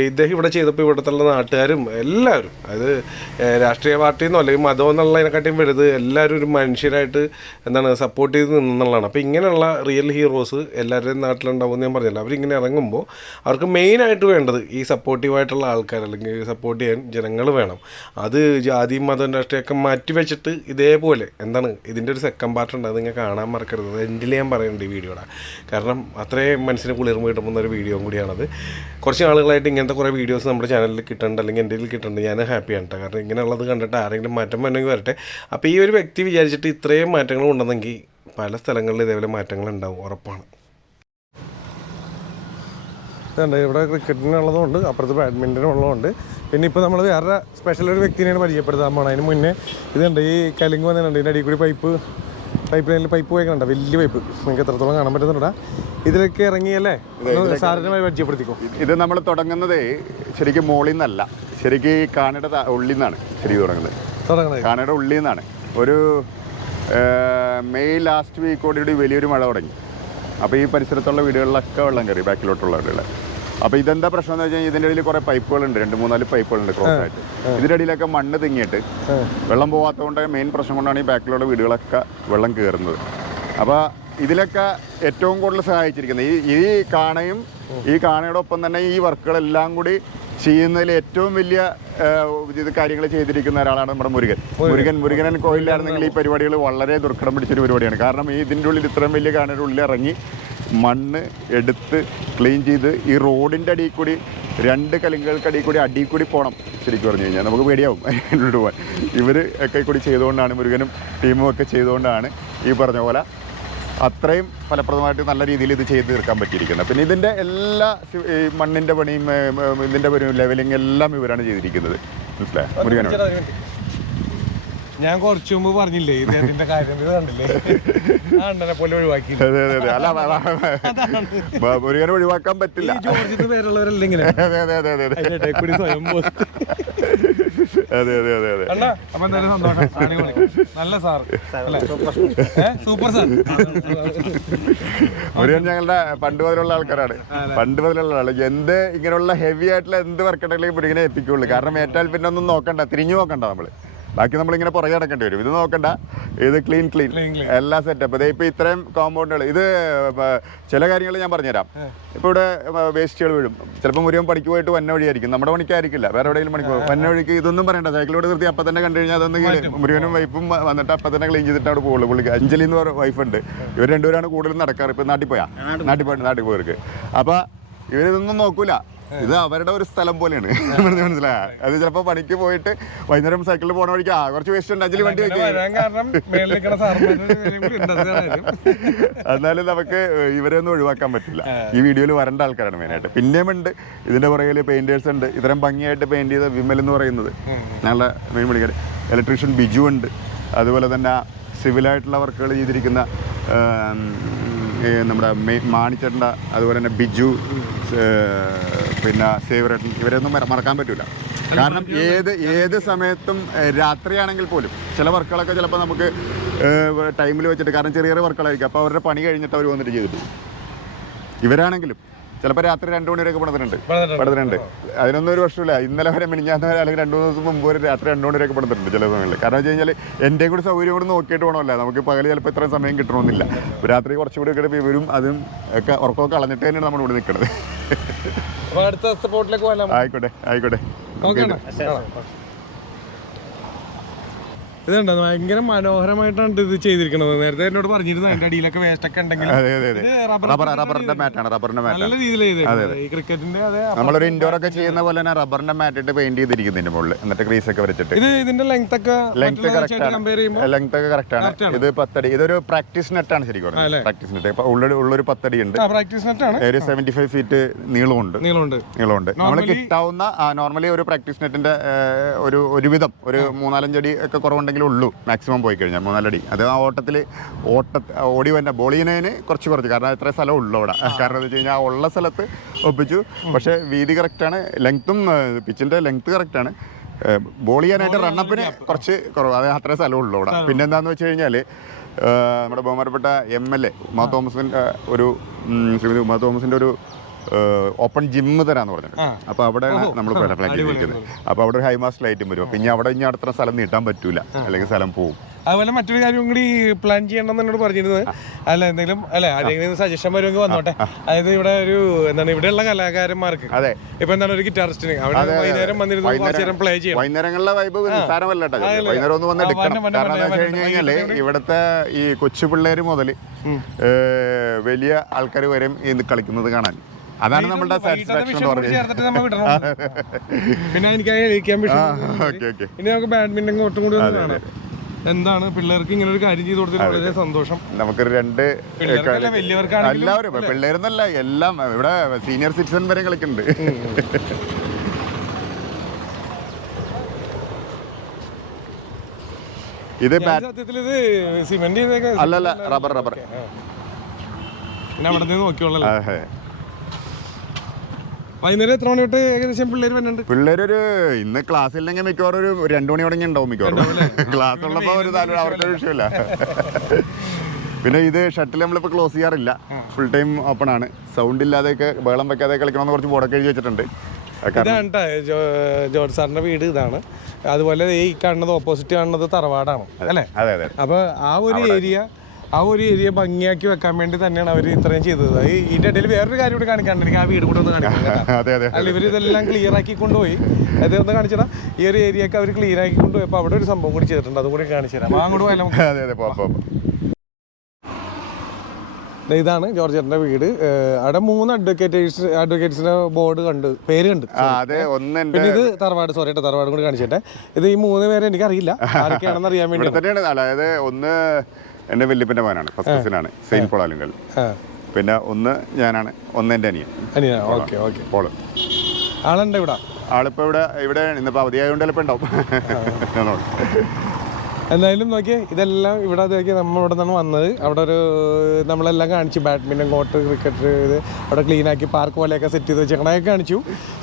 Speaker 1: ഇദ്ദേഹം ഇവിടെ ചെയ്തപ്പോൾ ഇവിടുത്തെ നാട്ടുകാരും എല്ലാവരും അത് രാഷ്ട്രീയ പാർട്ടി എന്നോ അല്ലെങ്കിൽ മതം എന്നുള്ളതിനെക്കാട്ടിയും വലുത് എല്ലാവരും ഒരു മനുഷ്യരായിട്ട് എന്താണ് സപ്പോർട്ട് ചെയ്ത് നിന്നുള്ളതാണ്. അപ്പോൾ ഇങ്ങനെയുള്ള റിയൽ ഹീറോസ് എല്ലാവരുടെയും നാട്ടിലുണ്ടാവും എന്ന് ഞാൻ പറഞ്ഞല്ലോ. അവരിങ്ങനെ ഇറങ്ങുമ്പോൾ അവർക്ക് മെയിനായിട്ട് വേണ്ടത് ഈ സപ്പോർട്ടീവായിട്ടുള്ള ആൾക്കാർ അല്ലെങ്കിൽ സപ്പോർട്ട് ചെയ്യാൻ ജനങ്ങൾ വേണം. അത് ജാതിയും മതവും രാഷ്ട്രീയമൊക്കെ മാറ്റിവെച്ചിട്ട് ഇതേപോലെ എന്താണ് ഇതിന്റെ ഒരു സെക്കൻഡ് പാർട്ട് ഉണ്ട്. അത് നിങ്ങൾ കാണാൻ മറക്കരുത്. എൻഡിൽ ഞാൻ പറയുന്നുണ്ട് ഈ വീഡിയോയുടെ കാരണം അത്രയും മനസ്സിന് കുളിർമ കിട്ടുന്ന ഒരു വീഡിയോ കൂടിയാണത്. കുറച്ച് ആളുകളായിട്ട് ഇങ്ങനത്തെ കുറേ വീഡിയോസ് നമ്മുടെ ചാനലിൽ കിട്ടേണ്ട അല്ലെങ്കിൽ എന്റെ കിട്ടുന്നുണ്ട് ഞാൻ ഹാപ്പിയാണ് കേട്ടോ കാരണം ഇങ്ങനെയുള്ളത് കണ്ടിട്ട് ആരെങ്കിലും മാറ്റം വേണമെങ്കിൽ വരട്ടെ. അപ്പോൾ ഈ ഒരു വ്യക്തി വിചാരിച്ചിട്ട് ഇത്രയും മാറ്റങ്ങൾ ഉണ്ടെന്നെങ്കിൽ പല സ്ഥലങ്ങളിലും ഇതേപോലെ മാറ്റങ്ങൾ ഉണ്ടാവും ഉറപ്പാണ്. ഇതുണ്ട്. ഇവിടെ ക്രിക്കറ്റിനുള്ളതുകൊണ്ട് അപ്പുറത്ത് ബാഡ്മിന്റനും ഉള്ളതുകൊണ്ട് പിന്നെ ഇപ്പോൾ നമ്മൾ വേറെ സ്പെഷ്യൽ ഒരു വ്യക്തിനെയാണ് പരിചയപ്പെടുത്താൻ പോകണം അതിന് മുന്നേ ഇതുണ്ട്. ഈ കലിങ്ക് വന്നിട്ടുണ്ട്. ഇതിന്റെ അടിയിൽ കൂടി പൈപ്പ് പൈപ്പ് ലൈനിൽ പൈപ്പ് പോയിക്കണ്ട വലിയ പൈപ്പ് നിങ്ങൾക്ക് എത്രത്തോളം കാണാൻ പറ്റുന്നുണ്ടാ. ഇതിലൊക്കെ ഇറങ്ങിയല്ലേ? സാധാരണമായി പരിചയപ്പെടുത്തിക്കോ.
Speaker 2: ഇത് നമ്മൾ തുടങ്ങുന്നത് ശരിക്കും മോളിൽ നിന്നല്ല. ശരിക്കും ഈ കാനയുടെ ഉള്ളിൽ നിന്നാണ് ശരിക്കും തുടങ്ങുന്നത്.
Speaker 1: തുടങ്ങുന്നത്.
Speaker 2: കാനയുടെ ഉള്ളിൽ നിന്നാണ്. ഒരു മെയ് ലാസ്റ്റ് വീക്കോടുകൂടി വലിയൊരു മഴ തുടങ്ങി. അപ്പോൾ ഈ പരിസരത്തുള്ള വീടുകളിലൊക്കെ വെള്ളം കയറി ബാക്കിലോട്ടുള്ള വീടുകൾ അപ്പോൾ ഇതെന്താ പ്രശ്നം എന്ന് വെച്ചാൽ ഇതിന്റെ ഇടയിൽ കുറേ പൈപ്പുകളുണ്ട്. രണ്ട് മൂന്നാൽ പൈപ്പുകളുണ്ട് ക്രോസ് ആയിട്ട്. ഇതിന്റെ ഇടയിലൊക്കെ മണ്ണ് തിങ്ങിയിട്ട് വെള്ളം പോകാത്തതുകൊണ്ട് മെയിൻ പ്രശ്നം കൊണ്ടാണ് ഈ ബാക്കിലുള്ള വീടുകളൊക്കെ വെള്ളം കയറുന്നത് അപ്പോൾ ഇതിലൊക്കെ ഏറ്റവും കൂടുതൽ സഹായിച്ചിരിക്കുന്നത് ഈ ഈ കാണയും ഈ കാണയുടെ ഒപ്പം തന്നെ ഈ വർക്കുകളെല്ലാം കൂടി ചെയ്യുന്നതിൽ ഏറ്റവും വലിയ ഇത് കാര്യങ്ങൾ ചെയ്തിരിക്കുന്ന ഒരാളാണ് നമ്മുടെ മുരുകൻ. മുരുകൻ. മുരുകനൻ കോയിലായിരുന്നെങ്കിൽ ഈ പരിപാടികൾ വളരെ ദുർഘടം പിടിച്ചൊരു പരിപാടിയാണ്. കാരണം ഈ ഇതിന്റെ ഉള്ളിൽ ഇത്രയും വലിയ കാണയുടെ ഉള്ളിൽ ഇറങ്ങി മണ്ണ് എടുത്ത് ക്ലീൻ ചെയ്ത് ഈ റോഡിന്റെ അടിയിൽ കൂടി രണ്ട് കലുങ്കൾക്ക് അടിയിൽ കൂടി അടിയിൽ കൂടി പോകണം ശരിക്കും പറഞ്ഞു കഴിഞ്ഞാൽ. നമുക്ക് പേടിയാവും അതിനുള്ളിൽ പോകാൻ ഇവർ ഒക്കെ കൂടി ചെയ്തുകൊണ്ടാണ് മുരുകനും ടീമും ഒക്കെ ചെയ്തുകൊണ്ടാണ് ഈ പറഞ്ഞ പോലെ അത്രയും ഫലപ്രദമായിട്ട് നല്ല രീതിയിൽ ഇത് ചെയ്ത് തീർക്കാൻ പറ്റിയിരിക്കുന്നത്. പിന്നെ ഇതിന്റെ എല്ലാ മണ്ണിന്റെ പണിയും ഇതിന്റെ പണിയും ലെവലിംഗ് എല്ലാം ഇവരാണ് ചെയ്തിരിക്കുന്നത്. മനസ്സിലായി? മുരുകനാണ്
Speaker 1: ഞാൻ കുറച്ചു മുമ്പ് പറഞ്ഞില്ലേ ഇദ്ദേഹത്തിന്റെ കാര്യം ഇത് കണ്ടില്ലേ? അണ്ണനെ പോലെ ഒഴിവാക്കി.
Speaker 2: അതെ അതെ അതെ. അല്ല അ- അ- മുരുകനെ ഒഴിവാക്കാൻ പറ്റില്ല.
Speaker 1: ഈ ജോർജിന്റെ പേരുള്ളവരല്ല ഇങ്ങനെ?
Speaker 2: അതെ അതെ അതെ അതെ അതെ.
Speaker 1: അതിന്റെ ഇടയിൽ കൂടി സ്വയം പോസ്റ്റ്
Speaker 2: അതെ അതെ അതെ അതെ.
Speaker 1: അണ്ണാ അപ്പൊ എന്തായാലും സന്തോഷം. നല്ല സാർ. Super sir.
Speaker 2: മുരുകൻ ഞങ്ങളുടെ പണ്ട് മുതലുള്ള ആൾക്കാരാണ്. പണ്ട് മുതലുള്ള ആൾ എന്ത് ഇങ്ങനെയുള്ള ഹെവി ആയിട്ടുള്ള എന്ത് വർക്ക് ഉണ്ടെങ്കിലും മുരുകനെ എത്തിക്കുള്ളൂ കാരണം ഏറ്റാൽ പിന്നെ ഒന്നും നോക്കണ്ട. തിരിഞ്ഞു നോക്കണ്ട നമ്മൾ. ബാക്കി നമ്മളിങ്ങനെ പുറകെ നടക്കേണ്ടി വരും. ഇത് നോക്കണ്ട. ഇത് ക്ലീൻ ക്ലീൻ. എല്ലാ സെറ്റപ്പ് ഇതേ ഇപ്പൊ ഇത്രയും കോമ്പൗണ്ടുകൾ ഇത് ചില കാര്യങ്ങൾ ഞാൻ പറഞ്ഞുതരാം. ഇപ്പൊ ഇവിടെ വേസ്റ്റുകൾ വീഴും. ചിലപ്പോൾ മുരുകൻ പണിക്ക് പോയിട്ട് വന്ന വഴിയായിരിക്കും. നമ്മുടെ പണിക്കായിരിക്കില്ല. വേറെ എവിടെയെങ്കിലും പണിക്ക് പോകും. വന്ന വഴിക്ക് ഇതൊന്നും പറയണ്ട. സൈക്കിളോട് നിർത്തി അപ്പൊ തന്നെ കണ്ടു കഴിഞ്ഞാൽ അതൊന്ന് മുരുവനും വൈഫും വന്നിട്ട് അപ്പം തന്നെ ക്ലീൻ ചെയ്തിട്ട് അവിടെ പോകുള്ളൂ പുള്ളി അഞ്ജലി എന്ന് പറഞ്ഞ വൈഫുണ്ട് ഇവർ രണ്ടുപേരാണ് കൂടുതലും നടക്കാറ്. ഇപ്പൊ നാട്ടിൽ പോയാ? നാട്ടിൽ പോയിട്ട് നാട്ടിൽ പോയവർക്ക് അപ്പൊ ഇവരിതൊന്നും നോക്കൂല. ഇത് അവരുടെ ഒരു സ്ഥലം പോലെയാണ്. മനസ്സിലായ. അത് ചിലപ്പോ പണിക്ക് പോയിട്ട് വൈകുന്നേരം സൈക്കിളിൽ പോണ വഴിക്ക് ആ കുറച്ച് വേസ്റ്റ് ഉണ്ട്. അഞ്ചലി വണ്ടി. എന്നാലും നമുക്ക് ഇവരെ ഒന്നും ഒഴിവാക്കാൻ പറ്റില്ല. ഈ വീഡിയോയിൽ വരേണ്ട ആൾക്കാരാണ് മെയിനായിട്ട് പിന്നെയും ഉണ്ട് ഇതിന്റെ പുറകിൽ പെയിന്റേഴ്സ് ഉണ്ട്. ഇത്രയും ഭംഗിയായിട്ട് പെയിന്റ് ചെയ്ത വിമൽ എന്ന് പറയുന്നത്. നല്ല മെയിൻ വിളിക്കാൻ ഇലക്ട്രീഷ്യൻ ബിജു ഉണ്ട്. അതുപോലെ തന്നെ സിവിലായിട്ടുള്ള വർക്കുകൾ ചെയ്തിരിക്കുന്ന നമ്മുടെ മെ- മാണിച്ചേട്ടന്റെ അതുപോലെ തന്നെ ബിജു പിന്നെ സേവരേട്ടൻ ഇവരെയൊന്നും മറ- മറക്കാൻ പറ്റില്ല കാരണം ഏത് ഏത് സമയത്തും രാത്രിയാണെങ്കിൽ പോലും ചില വർക്കുകളൊക്കെ ചിലപ്പോൾ നമുക്ക് ടൈമിൽ വെച്ചിട്ട് കാരണം ചെറിയ ചെറിയ വർക്കുകളായിരിക്കും അപ്പോൾ അവരുടെ പണി കഴിഞ്ഞിട്ട് അവർ വന്നിട്ട് ചെയ്തിട്ട്. ഇവരാണെങ്കിലും ചിലപ്പോൾ രാത്രി രണ്ട് മണി വരെയൊക്കെ പണിതിട്ടുണ്ട്.
Speaker 1: പണിതിട്ടുണ്ട്.
Speaker 2: അതിനൊന്നും ഒരു പ്രശ്നമില്ല. ഇന്നലെ വരെ മിനിഞ്ഞാന്ന് വരെ അല്ലെങ്കിൽ രണ്ട് മൂന്ന് ദിവസം മുമ്പ് വരെ രാത്രി രണ്ട് മണി വരെയൊക്കെ പണിതിട്ടുണ്ട് ചില സമയങ്ങളിൽ. കാരണം വെച്ച് കഴിഞ്ഞാൽ എന്റെ കൂടി സൗകര്യം കൂടി നോക്കിയിട്ട് വേണമല്ലോ. നമുക്ക് പകൽ ചിലപ്പോൾ ഇത്രയും സമയം കിട്ടണമെന്നില്ല. രാത്രി കുറച്ചുകൂടി കിട്ടി ഇവരും അതും ഒക്കെ ഉറക്കമൊക്കെ കളഞ്ഞിട്ട് തന്നെയാണ് നമ്മൾ ഇവിടെ നിൽക്കുന്നത്. ആയിക്കോട്ടെ ആയിക്കോട്ടെ.
Speaker 1: ഇതുണ്ട് ഭയങ്കര മനോഹരമായിട്ടാണ് ഇത് ചെയ്തിരിക്കുന്നത്. നേരത്തെ എന്നോട് പറഞ്ഞിരുന്നു അതിന്റെ അടിയിലൊക്കെ വേസ്റ്റ് ഒക്കെ ഉണ്ടെങ്കിൽ
Speaker 2: റബ്ബറിന്റെ മാറ്റാണ് റബ്ബറിന്റെ മാറ്റ്
Speaker 1: നല്ല രീതിയിൽ ഈ ക്രിക്കറ്റിന്റെ അതെ
Speaker 2: നമ്മളൊരു ഇൻഡോർ ഒക്കെ ചെയ്യുന്ന പോലെ തന്നെ റബ്ബറിന്റെ മാറ്റ് ഇട്ട് പെയിന്റ് ചെയ്തിരിക്കുന്നതിന്റെ മുകളിൽ എന്നിട്ട് ക്രീസ് ഒക്കെ വെച്ചിട്ട്
Speaker 1: ഇത് ഇതിന്റെ ലെങ്ത് ഒക്കെ
Speaker 2: ലെങ്ത് കറക്റ്റ് ആണ്. ലെങ്ത് ഒക്കെ കറക്റ്റ് ആണ്. ഇത് പത്തടി. ഇതൊരു പ്രാക്ടീസ് നെറ്റ് ആണ്
Speaker 1: ശരിക്കും?
Speaker 2: പ്രാക്ടീസ് നെറ്റ് ഇപ്പൊ ഉള്ള ഉള്ളൊരു പത്തടി ഉണ്ട്.
Speaker 1: പ്രാക്ടീസ് നെറ്റ് ആണ്.
Speaker 2: ഒരു സെവന്റി ഫൈവ് ഫീറ്റ് നീളമുണ്ട്.
Speaker 1: നീളമുണ്ട്.
Speaker 2: നീളമുണ്ട് നമ്മൾ കിട്ടാവുന്ന നോർമലി ഒരു പ്രാക്ടീസ് നെറ്റിന്റെ ഒരു ഒരുവിധം. ഒരു മൂന്നാലഞ്ചടി ഒക്കെ കുറവുണ്ടെങ്കിലേ ഉള്ളൂ മാക്സിമം പോയി കഴിഞ്ഞാൽ മൂന്നാലടി. അത് ആ ഓട്ടത്തിൽ ഓട്ട ഓടി വന്ന ബോളിനേന് കുറച്ച് കുറച്ച്. കാരണം എത്ര സ്ഥലം ഉള്ളു അവിടെ. കാരണം എന്ന് വെച്ച് കഴിഞ്ഞാൽ ഉള്ള സ്ഥലത്ത് ഒപ്പിച്ചു. പക്ഷേ വീതി കറക്റ്റാണ് ലെങ്ത്തും പിച്ചിന്റെ ലെങ്ത് കറക്റ്റാണ് ബോൾ ചെയ്യാനായിട്ട് റണ്ണപ്പിന് കുറച്ച് കുറവ്. അത് അത്രയും സ്ഥലം ഉള്ളു അവിടെ. പിന്നെ എന്താന്ന് വെച്ച് കഴിഞ്ഞാൽ നമ്മുടെ ബഹുമാനപ്പെട്ട എം എൽ എ ഉമാ തോമസിന്റെ ഒരു ഉമാ തോമസിന്റെ ഒരു ഓപ്പൺ ജിമ്മ് തരാന്ന് പറഞ്ഞിട്ടുണ്ട് അപ്പൊ അവിടെ നമ്മൾ ചെയ്തിരിക്കുന്നത് അപ്പൊ അവിടെ ഒരു ഹൈമാസ്റ്റ് ലൈറ്റും വരും. പിന്നെ അവിടെ ഇനി അടുത്ത സ്ഥലം നീട്ടാൻ പറ്റൂല. അല്ലെങ്കിൽ സ്ഥലം പോകും
Speaker 1: അതുപോലെ മറ്റൊരു കാര്യം കൂടി പ്ലാൻ ചെയ്യണം എന്നോട് പറഞ്ഞിരുന്നത്. അല്ല എന്തെങ്കിലും അല്ലെ ആരെങ്കിലും സജഷൻ വരുമെങ്കിൽ വന്നോട്ടെ. അതായത് ഇവിടെ ഒരു എന്താണ് ഇവിടെയുള്ള കലാകാരന്മാർക്ക്.
Speaker 2: അതെ.
Speaker 1: ഇപ്പൊ എന്താണ് ഒരു ഗിറ്റാറിസ്റ്റിന് അവിടെ വൈകുന്നേരം വന്നിരുന്നു കുറച്ച് പ്ലേ ചെയ്യണം.
Speaker 2: വൈകുന്നേരങ്ങളിലെ വൈബ് നിസ്സാരമല്ല. വൈകുന്നേരം ഒന്ന് വന്ന് എടുക്കണം. കാരണം എന്താ വെച്ച്
Speaker 1: വരണം, കഴിഞ്ഞാൽ
Speaker 2: ഇവിടുത്തെ ഈ കൊച്ചു പിള്ളേര് മുതൽ വലിയ ആൾക്കാർ വരെയും ഇത് കളിക്കുന്നത് കാണാൻ. അതാണ്
Speaker 1: നമ്മുടെ
Speaker 2: സാറ്റിസ്ഫാക്ഷൻ എന്ന് പറഞ്ഞത്
Speaker 1: പിന്നെ എനിക്ക് എഴുതിക്കാൻ ഇനി നമുക്ക് ബാഡ്മിന്റൺ കൂടി എന്താണ്? പിള്ളേർക്ക് ഇങ്ങനെ ഒരു കാര്യം ചെയ്ത് കൊടുത്തത് വളരെ സന്തോഷം.
Speaker 2: നമുക്കൊരു രണ്ട് എല്ലാവരും പിള്ളേരെന്നല്ല എല്ലാം ഇവിടെ സീനിയർ സിറ്റിസൺ വരെ കളിക്കുന്നുണ്ട്. ഇത് അല്ലല്ല റബ്ബർ റബ്ബർ
Speaker 1: പിന്നെ അവിടെ നിന്ന് നോക്കിയോളല്ലോ വൈകുന്നേരം എത്ര മണി തൊട്ട് ഏകദേശം പിള്ളേർ വരുന്നുണ്ട്?
Speaker 2: പിള്ളേരൊരു ഇന്ന് ക്ലാസ് ഇല്ലെങ്കിൽ മിക്കവാറും ഒരു രണ്ടു മണി തുടങ്ങി ഉണ്ടാവും മിക്കവാറും. ക്ലാസ് ഉള്ളപ്പോ ഒരു താല്പര്യം അവർക്കൊരു വിഷയമില്ല. പിന്നെ ഇത് ഷട്ടിൽ നമ്മളിപ്പോൾ ക്ലോസ് ചെയ്യാറില്ല. ഫുൾ ടൈം ഓപ്പൺ ആണ്. സൗണ്ട് ഇല്ലാതെയൊക്കെ ബേളം വെക്കാതെ കളിക്കണമെന്ന് കുറച്ച് ബോർഡൊക്കെ എഴുതി വെച്ചിട്ടുണ്ട്.
Speaker 1: ഇതാണ് ജോർജ് സാറിന്റെ വീട് ഇതാണ്. അതുപോലെ ഈ കാണുന്നത് ഓപ്പോസിറ്റ് കാണുന്നത് തറവാടാണ്. അല്ലേ?
Speaker 2: അതെ അതെ.
Speaker 1: അപ്പൊ ആ ഒരു ഏരിയ ആ ഒരു ഏരിയ ഭംഗിയാക്കി വെക്കാൻ വേണ്ടി തന്നെയാണ് അവർ ഇത്രയും ചെയ്തത്. ഇതിന്റെ ഇടയിൽ വേറൊരു കാര്യം കൂടി കാണിക്കാണ്ട് എനിക്ക് ആ വീട് കൂടെ ഒന്ന് കാണിക്കാം അല്ല ഇവർ ഇതെല്ലാം ക്ലിയർ ആക്കി കൊണ്ടുപോയി. അത് ഒന്ന് കാണിച്ചതാ ഈ ഒരു ഏരിയ ഒക്കെ അവർ ക്ലിയർ ആക്കി കൊണ്ടുപോയി. അപ്പൊ അവിടെ ഒരു സംഭവം കൂടി ചെയ്തിട്ടുണ്ട്. അതും കൂടി കാണിച്ചു തരാം. അങ്ങോട്ട് പോയാലും ഇതാണ് ജോർജേട്ടന്റെ വീട്. ഏഹ് അവിടെ മൂന്ന് അഡ്വക്കേറ്റേഴ്സ് അഡ്വക്കേറ്റ്സിന്റെ ബോർഡ് കണ്ട് പേര് കണ്ട്. പിന്നെ ഇത് തറവാട് സോറി കേട്ടോ തറവാട് കൂടി കാണിച്ചിട്ടെ. ഇത് ഈ മൂന്ന് പേരെ എനിക്ക് അറിയില്ല. ആരൊക്കെയാണെന്ന് അറിയാൻ വേണ്ടി
Speaker 2: അതായത് ഒന്ന് എന്റെ വല്യപ്പന്റെ മോനാണ്. ഫസ്റ്റ് കസിനാണ് സെയിൻ പോളാലുങ്കൽ. പിന്നെ ഒന്ന് ഞാനാണ്. ഒന്ന് എന്റെ അനിയൻ
Speaker 1: അനിയ ഓക്കെ ഓക്കെ.
Speaker 2: പോൾ.
Speaker 1: ആളുണ്ട് ഇവിടെ?
Speaker 2: ആളിപ്പോൾ ഇവിടെ ഇവിടെ ഇന്നിപ്പോൾ അവധിയായതുകൊണ്ട് ചിലപ്പോൾ ഉണ്ടാവും. [LAUGHS]
Speaker 1: എന്തായാലും നോക്കിയേ ഇതെല്ലാം ഇവിടെ നോക്കിയാൽ നമ്മൾ ഇവിടെ നിന്നാണ് വന്നത്. അവിടെ ഒരു നമ്മളെല്ലാം കാണിച്ചു. ബാഡ്മിന്റൺ കോർട്ട് ക്രിക്കറ്റ് ഇത് അവിടെ ക്ലീൻ ആക്കി പാർക്ക് പോലെയൊക്കെ സെറ്റ് ചെയ്ത് വെച്ചേക്കണതൊക്കെ കാണിച്ചു.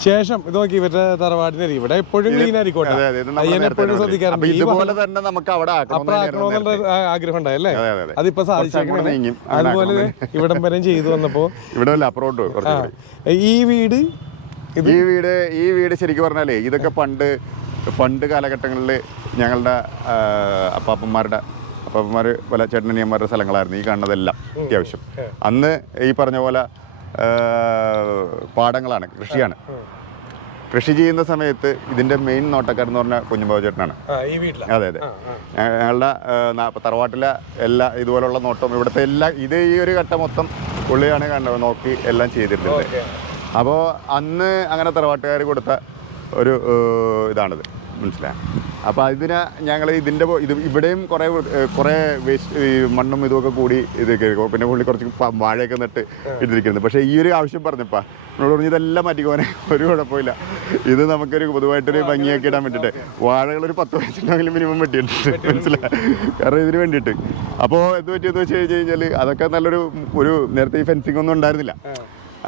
Speaker 1: ശേഷം ഇത് നോക്കി ഇവരുടെ തറവാടിന് ഇവിടെ എപ്പോഴും ക്ലീൻ ആയിക്കോട്ടെ അയ്യനെ
Speaker 2: നേരത്തെ
Speaker 1: എപ്പോഴും. ശ്രദ്ധിക്കാറുണ്ട്.
Speaker 2: ഇതുപോലെ തന്നെ നമുക്ക് അവിടെ
Speaker 1: ആക്കണമെന്നുള്ള ആഗ്രഹം ഉണ്ടായല്ലേ
Speaker 2: അതെ, അതെ, അതെ.
Speaker 1: അതിപ്പോ സാധിച്ചേക്കണേ അതുപോലെ ഇവിടം വരെ ചെയ്തു വന്നപ്പോ [LAUGHS]
Speaker 2: ഇവിടെ അപ്രോട്ട്
Speaker 1: ഈ വീട്
Speaker 2: ഈ വീട് ഈ വീട് ശരിക്കും പറഞ്ഞാലേ ഇതൊക്കെ പണ്ട് പണ്ട് കാലഘട്ടങ്ങളിൽ ഞങ്ങളുടെ അപ്പാപ്പന്മാരുടെ അപ്പാപ്പന്മാർ പല ചേട്ടനിയന്മാരുടെ സ്ഥലങ്ങളായിരുന്നു ഈ കാണുന്നതെല്ലാം അത്യാവശ്യം. അന്ന് ഈ പറഞ്ഞ പോലെ പാടങ്ങളാണ് കൃഷിയാണ്. കൃഷി ചെയ്യുന്ന സമയത്ത് ഇതിന്റെ മെയിൻ നോട്ടക്കാരെന്ന് പറഞ്ഞാൽ കുഞ്ഞുബാബു ചേട്ടനാണ്. അതെ അതെ. ഞങ്ങളുടെ തറവാട്ടിലെ എല്ലാ ഇതുപോലുള്ള നോട്ടം ഇവിടുത്തെ എല്ലാ ഇത് ഈ ഒരു ഘട്ടം മൊത്തം പുള്ളിയാണ് കണ്ടത് നോക്കി എല്ലാം ചെയ്തിരുന്നത്. അപ്പോൾ അന്ന് അങ്ങനെ തറവാട്ടുകാർ കൊടുത്ത ഒരു ഇതാണിത്. മനസ്സിലായി? അപ്പോൾ അതിന് ഞങ്ങൾ ഇതിന്റെ ഇത് ഇവിടെയും കുറേ കുറേ വേസ്റ്റ് മണ്ണും ഇതുമൊക്കെ കൂടി ഇത് പിന്നെ പുള്ളി കുറച്ച് വാഴയൊക്കെ നട്ട് ഇട്ടിരിക്കുന്നത് പക്ഷേ ഈ ഒരു ആവശ്യം പറഞ്ഞപ്പോൾ എന്നോട് പറഞ്ഞു ഇതെല്ലാം മാറ്റിക്കോനെ ഒരു കുഴപ്പമില്ല. ഇത് നമുക്കൊരു പൊതുവായിട്ടൊരു ഭംഗിയാക്കി ഇടാൻ വേണ്ടിയിട്ട് വാഴകൾ ഒരു പത്ത് വയസ്സുണ്ടെങ്കിലും മിനിമം വെട്ടിയിട്ടുണ്ട്. മനസ്സിലായി? കാരണം ഇതിന് വേണ്ടിയിട്ട്. അപ്പോൾ എന്ത് പറ്റിയെന്ന് വെച്ച് കഴിഞ്ഞ് കഴിഞ്ഞാൽ അതൊക്കെ നല്ലൊരു ഒരു നേരത്തെ ഈ ഫെൻസിങ് ഒന്നും ഉണ്ടായിരുന്നില്ല.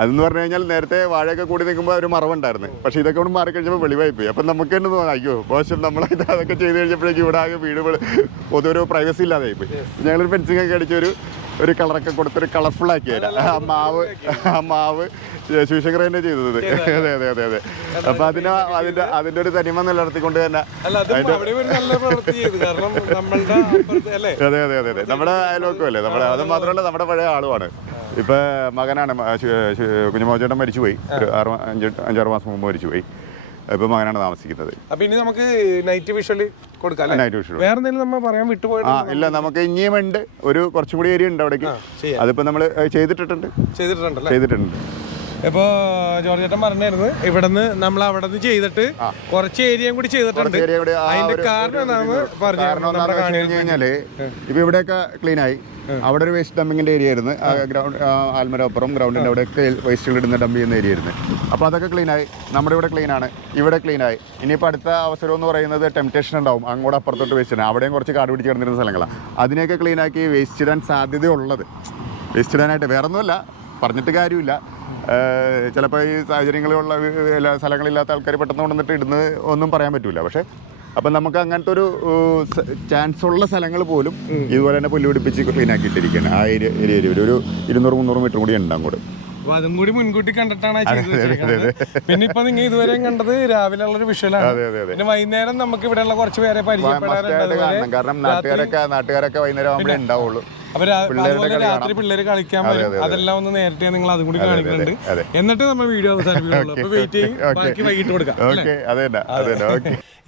Speaker 2: അതെന്ന് പറഞ്ഞു കഴിഞ്ഞാൽ നേരത്തെ വാഴയൊക്കെ കൂടി നിൽക്കുമ്പോൾ ഒരു മറവുണ്ടായിരുന്നു. പക്ഷെ ഇതൊക്കെ കൊണ്ട് മാറിക്കഴിഞ്ഞപ്പോൾ വെളിവായി പോയി. അപ്പം നമുക്ക് തന്നെ തോന്നാം അയ്യോ മോശം നമ്മൾ ഇത് അതൊക്കെ ചെയ്ത് കഴിഞ്ഞപ്പോഴേക്കും ഇവിടെ ആകെ വീട് പൊതുവൊരു പ്രൈവസി ഇല്ലാതായി പോയി. ഞങ്ങളൊരു ഫെൻസിങ് ഒക്കെ അടിച്ചൊരു ഒരു കളറൊക്കെ കൊടുത്തൊരു കളർഫുൾ ആക്കി തരാം. ആ മാവ് ആ മാവ് ശിവശങ്കർ തന്നെ ചെയ്തത്. അതെ അതെ അതെ അതെ അപ്പൊ അതിന് അതിന്റെ അതിന്റെ ഒരു തനിമ നിലനിർത്തിക്കൊണ്ട് തന്നെ [LAUGHS]
Speaker 1: അതെ
Speaker 2: അതെ അതെ അതെ നമ്മുടെ അയൽവക്കമല്ലേ? നമ്മുടെ അത്. മാത്രമല്ല നമ്മുടെ പഴയ ആളുമാണ്. ഇപ്പൊ മകനാണ് കുഞ്ഞുമോചേട്ടൻ മരിച്ചുപോയി. ഒരു ആറ് അഞ്ച് അഞ്ചാറ് മാസം മുമ്പ് മരിച്ചുപോയി. ഇപ്പൊ മകനാണ് താമസിക്കുന്നത്.
Speaker 1: അപ്പൊ ഇനി നമുക്ക് നൈറ്റ് കൊടുക്കാം
Speaker 2: നൈറ്റ്
Speaker 1: വേറെ എന്തെങ്കിലും നമ്മൾ പറയാൻ
Speaker 2: ആ ഇല്ല നമുക്ക് ഇനിയും ഉണ്ട്. ഒരു കുറച്ചും കൂടി ഏരിയ ഉണ്ട് അവിടേക്ക്. അതിപ്പോ നമ്മൾ ചെയ്തിട്ടിട്ടുണ്ട്.
Speaker 1: ചെയ്തിട്ടുണ്ടല്ലേ?
Speaker 2: ചെയ്തിട്ടുണ്ട്.
Speaker 1: ഇപ്പോ ജോർജ് ചേട്ടൻ പറഞ്ഞായിരുന്നു ഇവിടുന്ന് നമ്മൾ അവിടെ നിന്ന് ചെയ്തിട്ട് കുറച്ച് ഏരിയയും കൂടി ചെയ്തിട്ടുണ്ട്. അതിന്റെ കാരണം എന്താണെന്ന് പറഞ്ഞു
Speaker 2: കാരണം എന്താണെന്ന് വെച്ച് ഇപ്പൊ ഇവിടെയൊക്കെ ക്ലീൻ ആയി. അവിടെ ഒരു വേസ്റ്റ് ഡംപിങ്ങിന്റെ ഏരിയ ആയിരുന്നു. ഗ്രൗണ്ട് ആൽമര അപ്പുറം ഗ്രൗണ്ടിന്റെ അവിടെയൊക്കെ വേസ്റ്റുകൾ ഇടുന്ന ഡംപ് ചെയ്യുന്ന ഏരിയ ആയിരുന്നു. അപ്പോൾ അതൊക്കെ ക്ലീൻ ആയി. നമ്മുടെ ഇവിടെ ക്ലീൻ ആണ്. ഇവിടെ ക്ലീൻ ആയി. ഇനിയിപ്പോൾ അടുത്ത അവസരം എന്ന് പറയുന്നത് ടെംപ്റ്റേഷൻ ഉണ്ടാവും. അങ്ങോട്ട് അപ്പുറത്തോട്ട് വേസ്റ്റ് ഇടാൻ. അവിടെയും കുറച്ച് കാട് പിടിച്ച് കിടന്നിരുന്ന സ്ഥലങ്ങളാണ്. അതിനെയൊക്കെ ക്ലീൻ ആക്കി വേസ്റ്റ് ഇടാൻ സാധ്യതയുള്ളത്. വേസ്റ്റ് ഇടാനായിട്ട് വേറെ ഒന്നുമല്ല പറഞ്ഞിട്ട് കാര്യമില്ല. ചിലപ്പോൾ ഈ സാഹചര്യങ്ങളുള്ള എല്ലാ സ്ഥലങ്ങളില്ലാത്ത ആൾക്കാർ പെട്ടെന്ന് കൊണ്ടുവന്നിട്ട് ഇടുന്നത് ഒന്നും പറയാൻ പറ്റില്ല പക്ഷേ അപ്പം നമുക്ക് അങ്ങനത്തെ ഒരു ചാൻസ് ഉള്ള സ്ഥലങ്ങൾ പോലും ഇതുപോലെ തന്നെ പുല്ല് പിടിപ്പിച്ച് ക്ലീൻ ആക്കിയിട്ടിരിക്കുകയാണ്. ആ ഏരിയ ഏരിയ ഒരു ഇരുന്നൂറ് മുന്നൂറ് മീറ്റർ കൂടി ഉണ്ട് അങ്ങോട്ട്.
Speaker 1: അപ്പൊ അതും കൂടി മുൻകൂട്ടി കണ്ടിട്ടാണ്. പിന്നെ ഇപ്പൊ നിങ്ങൾ ഇതുവരെ കണ്ടത് രാവിലെ ഉള്ള ഒരു
Speaker 2: അതെ
Speaker 1: പിന്നെ വൈകുന്നേരം നമുക്ക് ഇവിടെയുള്ള കുറച്ച് പേരെ പരിചയപ്പെടാറുണ്ട്.
Speaker 2: കാരണം നാട്ടുകാരൊക്കെ നാട്ടുകാരൊക്കെ വൈകുന്നേരം ആകുമ്പോഴേ ഉണ്ടാവുള്ളൂ.
Speaker 1: അപ്പൊ രാ-
Speaker 2: പിള്ളേരുടെ
Speaker 1: അതുപോലെ രാത്രി പിള്ളേര് കളിക്കാൻ വരും. അതെല്ലാം ഒന്ന് നേരത്തെ നിങ്ങൾ അതും കൂടി കാണിക്കുന്നുണ്ട്. എന്നിട്ട് നമ്മൾ വീഡിയോ അവസാനിപ്പിക്കുള്ളൂ അപ്പൊ വെയിറ്റ് ചെയ്യും. [LAUGHS] ബാക്കി വൈകിട്ട് കൊടുക്കാം.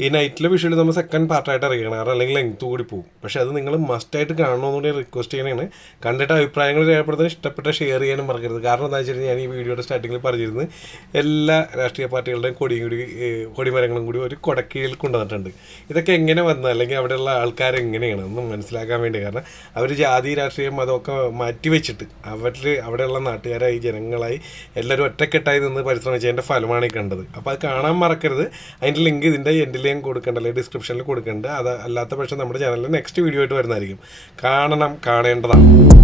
Speaker 1: ഈ നൈറ്റിലെ വിഷ്വൽ നമ്മൾ സെക്കൻഡ് പാർട്ടായിട്ട് അറിയണം കാരണം അല്ലെങ്കിൽ ലെങ്ത് കൂടി പോകും. പക്ഷെ അത് നിങ്ങൾ മസ്റ്റായിട്ട് കാണണമെന്നുകൂടി റിക്വസ്റ്റ് ചെയ്യണേ കണ്ടിട്ട് അഭിപ്രായങ്ങൾ രേഖപ്പെടുത്താൻ ഇഷ്ടപ്പെട്ട ഷെയർ ചെയ്യാനും മറക്കരുത്. കാരണം എന്താ വെച്ചാൽ ഞാൻ ഈ വീഡിയോയുടെ സ്റ്റാർട്ടിങ്ങിൽ പറഞ്ഞിരുന്നത് എല്ലാ രാഷ്ട്രീയ പാർട്ടികളുടെയും കൊടിയും കൂടി കൊടിമരങ്ങളും കൂടി ഒരു കൊടക്കീഴിൽ കൊണ്ടുവന്നിട്ടുണ്ട്. ഇതൊക്കെ എങ്ങനെ വന്നത്? അല്ലെങ്കിൽ അവിടെയുള്ള ആൾക്കാർ എങ്ങനെയാണ്? ഒന്നും മനസ്സിലാക്കാൻ വേണ്ടി. കാരണം അവർ ജാതി രാഷ്ട്രീയം അതൊക്കെ മാറ്റിവെച്ചിട്ട് അവരിൽ അവിടെയുള്ള നാട്ടുകാരായി ജനങ്ങളായി എല്ലാവരും ഒറ്റക്കെട്ടായി നിന്ന് പരിശ്രമിച്ചതിന്റെ ഫലമാണ് ഈ കണ്ടത്. അപ്പോൾ അത് കാണാൻ മറക്കരുത്. അതിന്റെ ലിങ്ക് ഇതിന്റെ എൻഡിൽ ഞാൻ കൊടുക്കേണ്ട അല്ലെങ്കിൽ ഡിസ്ക്രിപ്ഷനിൽ കൊടുക്കേണ്ട അത് അല്ലാത്ത പക്ഷം നമ്മുടെ ചാനലിൽ നെക്സ്റ്റ് വീഡിയോ ആയിട്ട് വരുന്നതായിരിക്കും. കാണണം കാണേണ്ടതാണ്.